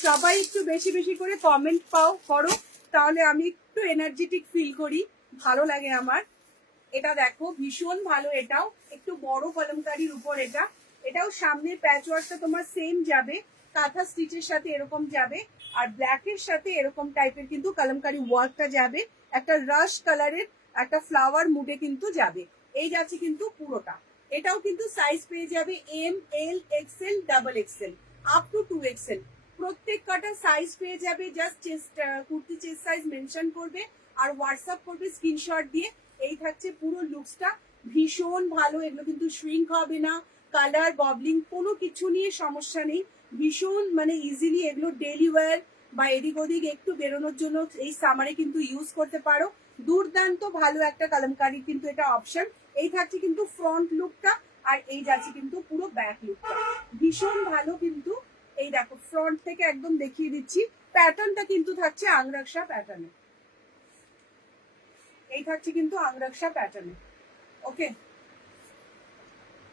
সবাই একটু বেশি বেশি করে কমেন্ট করো, তাহলে আমি একটু এনার্জেটিক ফিল করি, ভালো লাগে আমার। এটা দেখো, ভীষণ ভালো। এটাও একটু বড় কলমকারীর উপর। এটাও সামনে প্যাচ ওয়ার্কটা তোমার সেম যাবে। কাঁথা স্টিচের সাথে এরকম যাবে, আর ব্ল্যাকের সাথে এরকম টাইপের কিন্তু কালামকারি ওয়ার্কটা যাবে, একটা রাশ কালারের একটা ফ্লাওয়ার মুডে কিন্তু যাবে। এই যাচ্ছে কিন্তু পুরোটা। এটাও কিন্তু সাইজ পেয়ে যাবে M, L, XL, double XL, up to 2XL। প্রত্যেক কটা সাইজ পেয়ে যাবে। Just chest kurti chest size mention করবে আর হোয়াটসঅ্যাপ করবে স্ক্রিনশট দিয়ে। এই থাকছে পুরো লুকসটা, ভীষণ ভালো। এগুলো কিন্তু শ্রিঙ্ক হবে না, কালার ববলিং কোনো কিছু নিয়ে সমস্যা নেই। ভীষণ মানে ইজিলি এগুলো ডেলি ওয়্যার বা এদিক ওদিক একটু বেরোনোর জন্য এই সামারে কিন্তু ইউজ করতে পারো। দুর্দান্ত ভালো একটা কালামকারি কিন্তু এটা অপশন। এই থাকছে কিন্তু ফ্রন্ট লুকটা, আর এই যাচ্ছে কিন্তু পুরো ব্যাক লুকটা, ভীষণ ভালো কিন্তু। এই দেখো ফ্রন্ট থেকে একদম দেখিয়ে দিচ্ছি, প্যাটার্নটা কিন্তু থাকছে আংরাকসা প্যাটার্নে। এই থাকছে কিন্তু আংরাকসা প্যাটার্নে। ওকে,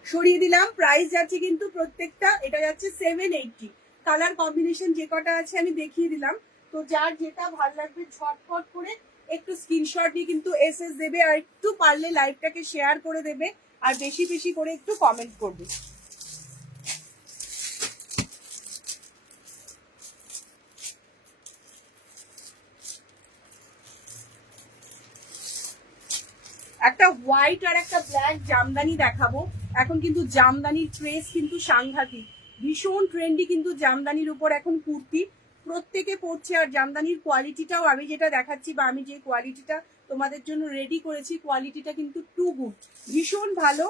সরিয়ে দিলাম। প্রাইস যাচ্ছে কিন্তু প্রত্যেকটা, এটা যাচ্ছে 780। কালার কম্বিনেশন যে কটা আছে আমি দেখিয়ে দিলাম। তো যার যেটা ভালো লাগবে ঝটপট করে একটু স্ক্রিনশট দিয়ে কিন্তু এসএস দেবে, আর একটু পারলে লাইভটাকে শেয়ার করে দেবে, আর বেশি বেশি করে একটু কমেন্ট করবে। একটা হোয়াইট আর একটা ব্ল্যাক জামদানি দেখাবো। এখন কিন্তু জামদানির ট্রেস কিন্তু সাংঘাতিক, ভীষণ ট্রেন্ডি কিন্তু জামদানির উপর এখন কুর্তি প্রত্যেকে পরছে। আর জামদানির কোয়ালিটিটাও আমি যেটা দেখাচ্ছি বা আমি যে কোয়ালিটিটা তোমাদের জন্য রেডি করেছি, কোয়ালিটিটা কিন্তু টু গুড, ভীষণ ভালো।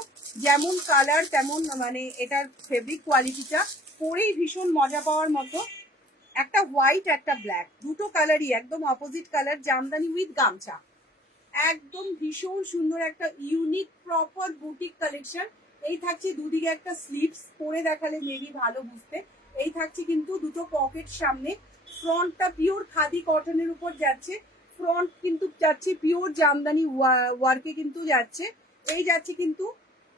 যেমন কালার তেমন মানে এটার ফেব্রিক কোয়ালিটিটা পরেই ভীষণ মজা পাওয়ার মতো। একটা হোয়াইট একটা ব্ল্যাক, দুটো কালারই একদম অপোজিট কালার, জামদানি উইথ গামছা, একদম ভীষণ সুন্দর একটা ইউনিক প্রপার বুটিক কালেকশন। এই থাকছে দুদিকে একটা স্লিভস, পরে দেখালে মেবি ভালো বুঝতে। এই থাকছে কিন্তু দুটো পকেট সামনে, ফ্রন্টটা পিওর খাদি কটনের উপর যাচ্ছে, ফ্রন্ট কিন্তু যাচ্ছে পিওর জামদানি ওয়ার্কে কিন্তু যাচ্ছে। এই যাচ্ছে কিন্তু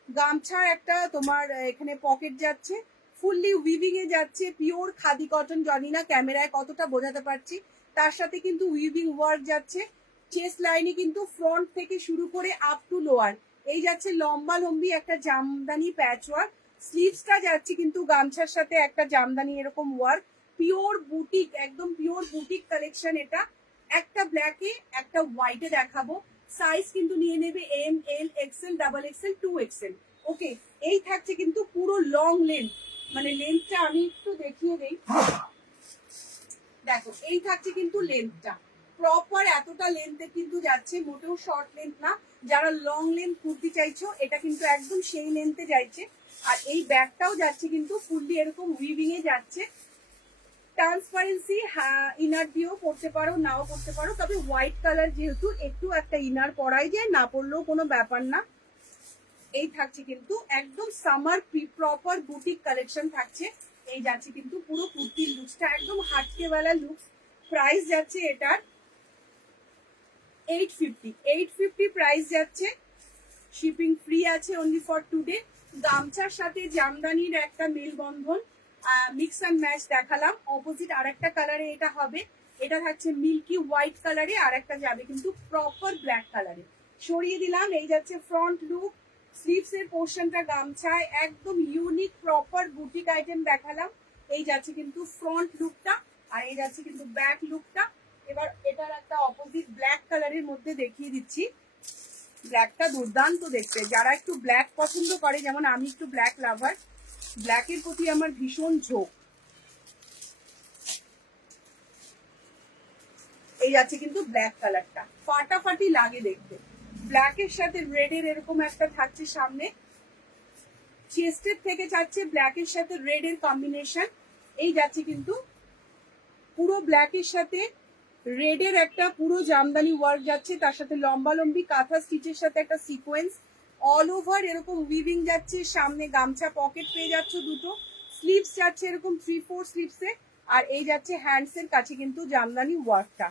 গামছার একটা তোমার এখানে পকেট যাচ্ছে, ফুললি উইভিং এ যাচ্ছে, পিওর খাদি কটন। জানি না ক্যামেরায় কতটা বোঝাতে পারছি, তার সাথে কিন্তু উইভিং ওয়ার্ক যাচ্ছে। চেস্ট লাইনে কিন্তু ফ্রন্ট থেকে শুরু করে আপ টু লোয়ার এই যাচ্ছে লম্বা লম্বি একটা জামদানি প্যাচ ওয়ার্ক। স্লিভসটা যাচ্ছে কিন্তু গামছার সাথে একটা জামদানি এরকম ওয়ার্ক, পিওর বুটিক, একদম পিওর বুটিক কালেকশন এটা। একটা ব্ল্যাকে একটা হোয়াইটে দেখাবো, সাইজ কিন্তু নিয়ে নেবে M, L, XL, double XL, 2XL। ওকে, এই থাকছে কিন্তু পুরো লং লেন্থ, মানে লেন্থটা আমি একটু দেখিয়ে দেই। দেখো এই থাকছে কিন্তু লেন্থটা প্রপার, এতটা লেন্থে কিন্তু যাচ্ছে, মোটেও শর্ট লেন্থ না। যারা লং লেন্থ কুর্তি চাইছো এটা কিন্তু একদম সেই লেন্থে যাচ্ছে। আর এই ব্যাগটাও যাচ্ছে কিন্তু ফুললি এরকম উইভিং এ যাচ্ছে। ট্রান্সপারেন্সি ইনার দিয়েও পড়তে পারো, নাও পড়তে পারো, তবে হোয়াইট কালার যেহেতু একটু একটা ইনার পরাই যায়, না পরলেও কোনো ব্যাপার না। এই থাকছে কিন্তু একদম সামার প্রপার বুটিক কালেকশন থাকছে। এই যাচ্ছে কিন্তু পুরো কুর্তির লুকসটা একদম হাটকেওয়ালা লুকস। প্রাইস যাচ্ছে এটার 850 প্রাইস যাচ্ছে, শিপিং ফ্রি আছে অনলি ফর টুডে। গামছার সাথে জামদানির একটা মেলবন্ধন, মিক্স অ্যান্ড ম্যাচ দেখালাম। অপোজিট আর একটা কালারে এটা হবে, এটা থাকছে মিল্কি হোয়াইট কালারে, আর একটা যাবে কিন্তু প্রপার ব্ল্যাক কালারে। সরিয়ে দিলাম। এই যাচ্ছে ফ্রন্ট লুক, স্লিভস এর পোর্শনটা গামছায় একদম ইউনিক প্রপার বুটিক আইটেম দেখালাম। এই যাচ্ছে কিন্তু ফ্রন্ট লুকটা, আর এই যাচ্ছে কিন্তু ব্যাক লুকটা। এবার এটার একটা অপোজিট ব্ল্যাক কালারের মধ্যে দেখিয়ে দিচ্ছি। ব্ল্যাকটা দুর্দান্ত দেখতে, যারা একটু ব্ল্যাক পছন্দ করে, যেমন আমি একটু ব্ল্যাক লাভার, ব্ল্যাকের প্রতি আমার ভীষণ ঝোঁক। এই আছে কিন্তু ব্ল্যাক কালারটা, ফাটাফাটি লাগে দেখতে। ব্ল্যাকের সাথে রেডের এরকম একটা থাকছে সামনে, চেস্টের থেকে যাচ্ছে ব্ল্যাকের সাথে রেডের কম্বিনেশন। এই যাচ্ছে কিন্তু পুরো ব্ল্যাকের সাথে রেডের একটা পুরো জামদানি ওয়ার্ক যাচ্ছে, তার সাথে লম্বা লম্বি কাঁথা স্টিচের সাথে একটা সিকোয়েন্স, অল ওভার এরকম উইভিং যাচ্ছে। সামনে গামছা পকেট পেয়ে যাচ্ছে দুটো, স্লিভস যাচ্ছে এরকম 3/4 স্লিভসে, আর এই যাচ্ছে হ্যান্ডস এর কাছে কিন্তু জামদানি ওয়ার্কটা।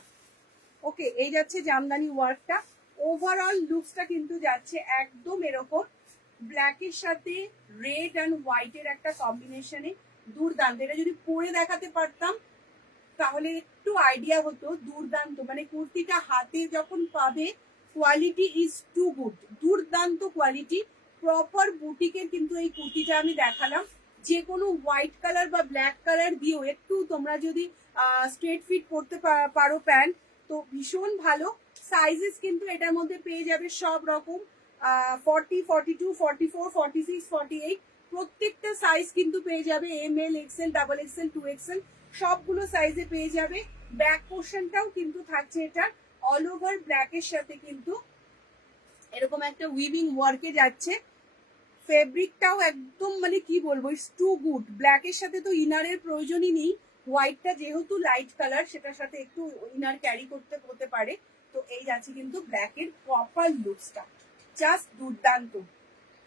ওকে, এই যাচ্ছে জামদানি ওয়ার্কটা। ওভারঅল লুকসটা কিন্তু যাচ্ছে একদম এরকম ব্ল্যাকের সাথে রেড অ্যান্ড হোয়াইটের একটা কম্বিনেশনে, দুর্দান্ত। এটা যদি পরে দেখাতে পারতাম তাহলে একটু আইডিয়া হতো, দুর্দান্ত। মানে কুর্তিটা হাতে যখন পাবে, কোয়ালিটি ইজ টু গুড, দুর্দান্ত কোয়ালিটি, প্রপার বুটিকের কিন্তু এই কুর্তিটা আমি দেখালাম। যে কোনো হোয়াইট কালার বা ব্ল্যাক কালার দিয়েও একটু তোমরা যদি স্ট্রেট ফিট পরতে পারো প্যান্ট, তো ভীষণ ভালো। সাইজেস কিন্তু এটার মধ্যে পেয়ে যাবে সব রকম, 40, 42, 44, 46, 48, প্রত্যেকটা সাইজ কিন্তু পেয়ে যাবে। ML, XL, XXL, 2XL সবগুলো সাইজে পেয়ে যাবে। ব্যাক পোর্শনটাও কিন্তু থাকছে এটা অল ওভার ব্ল্যাকের সাথে কিন্তু এরকম একটা উইভিং ওয়ার্কে যাচ্ছে। ফেব্রিকটাও একদম মানে কি বলবো, ইটস টু গুড। ব্ল্যাকের সাথে তো ইনারের প্রয়োজনই নেই, হোয়াইটটা যেহেতু লাইট কালার সেটার সাথে একটু ইনার ক্যারি করতে হতে পারে। তো এই যাচ্ছে কিন্তু ব্ল্যাকের প্রপার লুকসটা, জাস্ট দুর্দান্ত,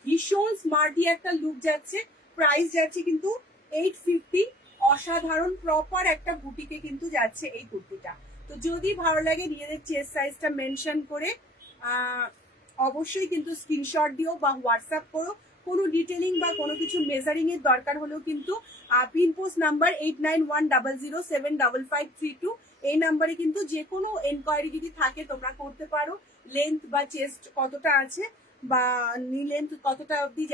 ভীষণ স্মার্টি একটা লুক যাচ্ছে। প্রাইস যাচ্ছে কিন্তু 850, অসাধারণ প্রপার একটা বুটিকে কিন্তু যাচ্ছে এই কুর্তিটা। তো যদি ভালো লাগে নিজেদের চেস্ট সাইজটা মেনশন করে অবশ্যই কিন্তু স্ক্রিনশট দিও বা হোয়াটসঅ্যাপ করো। কোনো ডিটেলিং বা কোনো কিছু মেজারিং এর দরকার হলেও কিন্তু পিন পোস্ট নাম্বার 8910075532, এই নাম্বারে কিন্তু যে কোনো এনকোয়ারি যদি থাকে তোমরা করতে পারো। লেন্থ বা চেস্ট কতটা আছে বা নি লেন্থ কতটা অবধি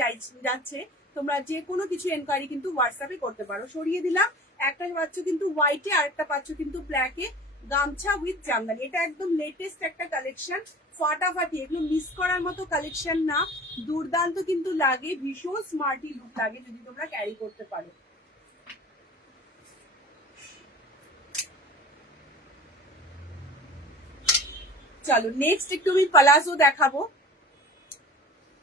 যাচ্ছে, তোমরা যে কোনো কিছু এনকোয়ারি কিন্তু হোয়াটসঅ্যাপে করতে পারো। সরিয়ে দিলাম, একটা পাচ্ছ কিন্তু হোয়াইটে আর একটা পাচ্ছ কিন্তু ব্ল্যাকে, গামছা উইথ জামদানি। এটা একদম লেটেস্ট একটা কালেকশন, ফাটাফাটি, এগুলো মিস করার মতো কালেকশন না, দুর্দান্ত কিন্তু লাগে, ভীষণ স্মার্টি লুক লাগে যদি তোমরা ক্যারি করতে পারো। চলো নেক্সট একটু আমি পালাজো দেখাবো।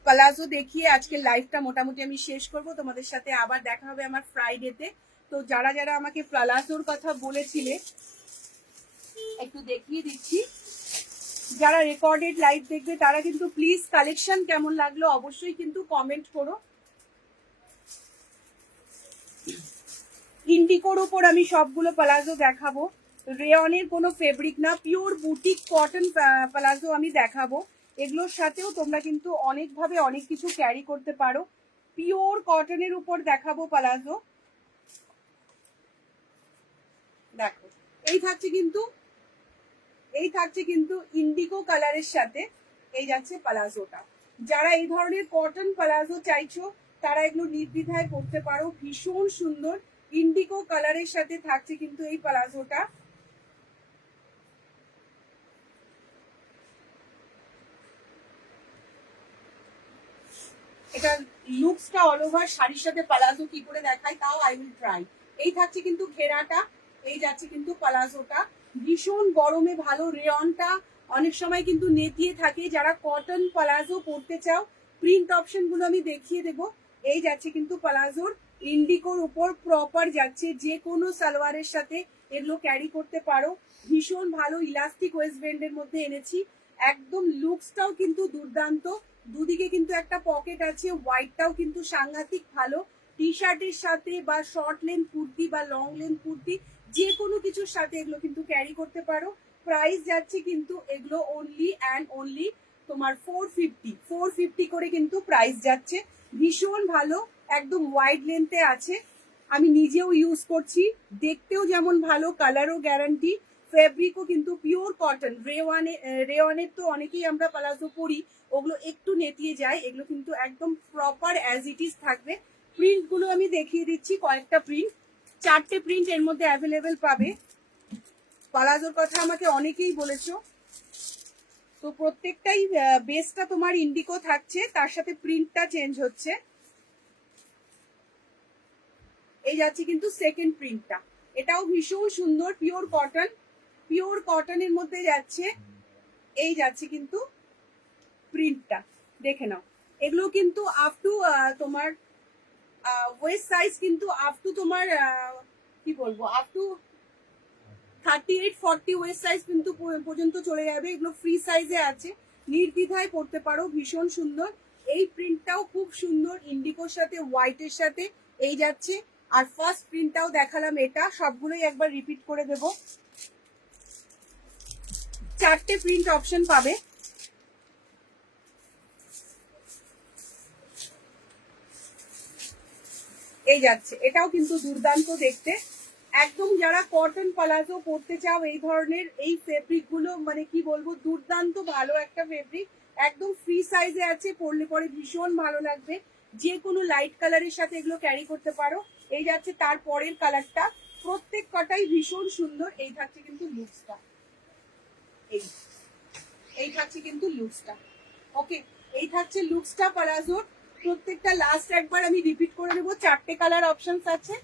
পালাজো দেখিয়ে আজকে লাইভটা মোটামুটি আমি শেষ করব। তোমাদের সাথে আবার দেখা হবে আমার ফ্রাইডেতে। তো যারা যারা আমাকে পালাজোর কথা বলেছিলে একটু দেখিয়ে দিচ্ছি। যারা রেকর্ডেড লাইভ দেখবে তারা কিন্তু প্লিজ কালেকশন কেমন লাগলো অবশ্যই কিন্তু কমেন্ট করো। ইন্ডিকোর উপর আমি সবগুলো পালাজো দেখাবো। রেয়নের কোনো ফেব্রিক না, পিওর বুটিক কটন পালাজো আমি দেখাবো। এগুলোর সাথেও তোমরা কিন্তু অনেকভাবে অনেক কিছু ক্যারি করতে পারো। পিওর কটনের উপর দেখাবো পালাজো। দেখো এই থাকছে কিন্তু ইন্ডিগো কালারের সাথে এই যাচ্ছে পালাজোটা। যারা এই ধরনের কটন পালাজো চাইছো তারা এগুলো নির্দ্বিধায় করতে পারো, ভীষণ সুন্দর। ইন্ডিগো কালারের সাথে থাকছে কিন্তু এই পালাজোটা। এটা লুকসটা অল ওভার শাড়ির সাথে পালাজো কি করে দেখায় তাও আই উইল ট্রাই। এই থাকছে কিন্তু ঘেরাটা, এই যাচ্ছে কিন্তু পালাজোটা, ভীষণ গরমে ভালো। রেয়নটা অনেক সময় কিন্তু নেতিয়ে থাকে, যারা কটন পালাজো পরতে চাও প্রিন্ট অপশন গুলো আমি দেখিয়ে দেবো। এই যাচ্ছে কিন্তু পালাজোর ইন্ডিকোর উপর প্রপার যাচ্ছে, যে কোনো সালোয়ারের সাথে এগুলো ক্যারি করতে পারো। ভীষণ ভালো ইলাস্টিক ওয়েস্ট ব্যান্ডের মধ্যে এনেছি, একদম লুকসটাও কিন্তু দুর্দান্ত। দুদিকে কিন্তু একটা পকেট আছে, হোয়াইটটাও কিন্তু সাংঘাতিক ভালো। টি শার্টের সাথে বা শর্ট লেন্থ কুর্তি বা লং লেন্থ কুর্তি যে কোনো কিছুর সাথে এগুলো কিন্তু ক্যারি করতে পারো। প্রাইস যাচ্ছে কিন্তু এগুলো অনলি অ্যান্ড অনলি তোমার 450 করে কিন্তু প্রাইস যাচ্ছে। ভীষণ ভালো, একদম ওয়াইড লেন্থে আছে, আমি নিজেও ইউজ করছি, দেখতেও যেমন ভালো, কালারও গ্যারান্টি, ফেব্রিকও কিন্তু পিওর কটন। রেওয়ানের তো অনেকেই আমরা পালাজো পরি, ওগুলো একটু নেতিয়ে যায়, এগুলো কিন্তু একদম প্রপার অ্যাজ ইট ইজ থাকবে। প্রিন্ট গুলো আমি দেখিয়ে দিচ্ছি, কয়েকটা প্রিন্ট, 4টে প্রিন্ট এর মধ্যে অ্যাভেলেবেল পাবে। পালাজোর কথা আমাকে অনেকেই বলেছো, তো প্রত্যেকটাই বেসটা তোমার ইন্ডিকো থাকছে, তার সাথে প্রিন্টটা চেঞ্জ হচ্ছে। এই যাচ্ছে কিন্তু সেকেন্ড প্রিন্টটা, এটাও ভীষণ সুন্দর, পিওর কটনের মধ্যে যাচ্ছে। এই যাচ্ছে কিন্তু প্রিন্টটা, দেখে নাও। এগুলো কিন্তু আপ টু তোমার ওয়েস্ট সাইজ কিন্তু আপ টু তোমার কি বলবো, আপ টু 38-40 ওয়েস্ট সাইজ কিন্তু পর্যন্ত চলে যাবে। এগুলো ফ্রি সাইজে আছে, নির্দ্বিধায় পড়তে পারো, ভীষণ সুন্দর। এই প্রিন্টটাও খুব সুন্দর, ইন্ডিগোর সাথে হোয়াইটের সাথে এই যাচ্ছে। আর ফার্স্ট প্রিন্টটাও দেখালাম, এটা সবগুলোই একবার রিপিট করে দেব। 4টে প্রিন্ট অপশন পাবে। এই যাচ্ছে, এটাও কিন্তু দুর্দান্ত দেখতে, একদম যারা কটন পালাজো পরতে চাও এই ধরনের, এই ফেব্রিক গুলো মানে কি বলবো, দুর্দান্ত ভালো একটা ফেব্রিক, একদম ফ্রি সাইজে আছে, পরলে পরে ভীষণ ভালো লাগবে। যে কোনো লাইট কালারের সাথে এগুলো ক্যারি করতে পারো। এই যাচ্ছে তার পরের কালারটা, প্রত্যেক কটাই ভীষণ সুন্দর। এই থাকছে কিন্তু লুকসটা, এই থাকছে কিন্তু লুকসটা। ওকে, এই থাকছে লুকসটা প্লাজোর। প্রত্যেকটা লাস্ট একবার আমি রিপিট করে দেবো, 4টে কালার অপশনস আছে।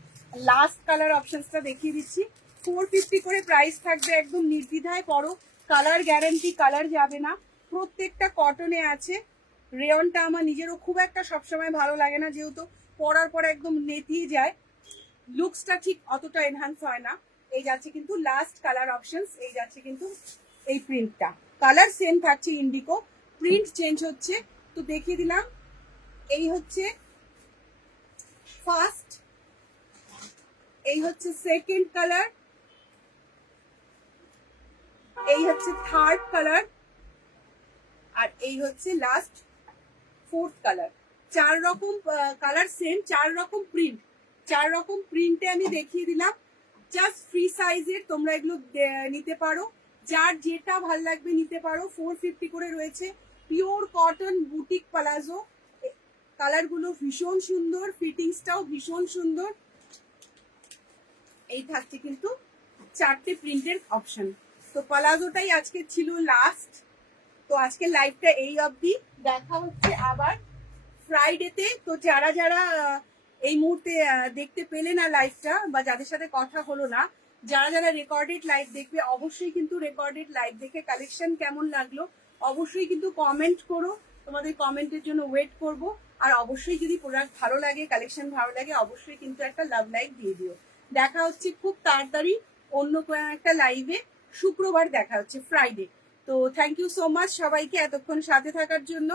লাস্ট কালার অপশনসটা দেখিয়ে দিচ্ছি। 450 করে প্রাইস থাকবে, একদম নির্দ্বিধায় পরো, কালার গ্যারান্টি, কালার যাবে না। প্রত্যেকটা কটনে আছে। রেয়নটা আমার নিজেরও খুব একটা সবসময় ভালো লাগে না, যেহেতু পরার পর একদম নেতিয়ে যায়, লুকসটা ঠিক অতটা এনহান্স হয় না। এই যাচ্ছে কিন্তু লাস্ট কালার অপশনস। এই যাচ্ছে কিন্তু এই প্রিন্টটা, কালার সেম থাকছে ইন্ডিগো, প্রিন্ট চেঞ্জ হচ্ছে। তো দেখিয়ে দিলাম, এই হচ্ছে ফার্স্ট, এই হচ্ছে সেকেন্ড কালার, এই হচ্ছে থার্ড কালার, আর এই হচ্ছে লাস্ট ফোর্থ কালার। 4 রকম কালার সেম, 4 রকম প্রিন্ট, 4 রকম প্রিন্টে আমি দেখিয়ে দিলাম। জাস্ট ফ্রি সাইজের তোমরা এগুলো নিতে পারো, যার যেটা ভাল লাগবে নিতে পারো। 450 করে রয়েছে, পিওর কটন বুটিক প্লাজো। কালারগুলো ভীষণ সুন্দর, ফিটিংসটাও ভীষণ সুন্দর। এই থাকছে কিন্তু 4টে প্রিন্টের অপশন। তো প্লাজোটাই আজকে ছিল লাস্ট। তো আজকে লাইভটা এই অবধি, দেখা হচ্ছে আবার ফ্রাইডেতে। তো যারা যারা এই মুহূর্তে দেখতে পেলে না লাইভটা, বা যাদের সাথে কথা হলো না, যারা যারা রেকর্ডেড লাইভ দেখবে, অবশ্যই কিন্তু রেকর্ডেড লাইভ দেখে কালেকশন কেমন লাগলো অবশ্যই কিন্তু কমেন্ট করো, তোমাদের কমেন্টের জন্য ওয়েট করব। আর অবশ্যই যদি প্রোডাক্ট ভালো লাগে, কালেকশন ভালো লাগে, অবশ্যই কিন্তু একটা লাভ লাইক দিয়ে দিও। দেখা হচ্ছে খুব তাড়াতাড়ি অন্য কোনো একটা লাইভে, শুক্রবার দেখা হচ্ছে, ফ্রাইডে। তো থ্যাংক ইউ সো মাচ সবাইকে এতক্ষণ সাথে থাকার জন্য।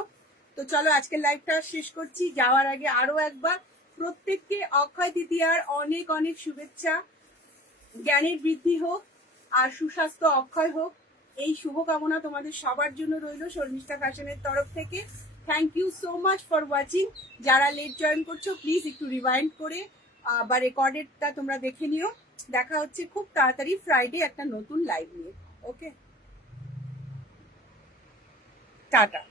তো চলো আজকের লাইভটা শেষ করছি। যাওয়ার আগে আরো একবার প্রত্যেককে অক্ষয় তৃতীয়ার অনেক অনেক শুভেচ্ছা। জ্ঞানের বৃদ্ধি হোক আর সুস্বাস্থ্য অক্ষয় হোক, এই শুভকামনা তোমাদের সবার জন্য রইল শর্মিষ্ঠা ফ্যাশনের তরফ থেকে। Thank you so much for watching. যারা লেট জয়েন করছো প্লিজ একটু রিওয়াইন্ড করে বা রেকর্ডেডটা তোমরা দেখে নিও। দেখা হচ্ছে খুব তাড়াতাড়ি ফ্রাইডে একটা নতুন লাইভ নিয়ে। ওকে, টাটা।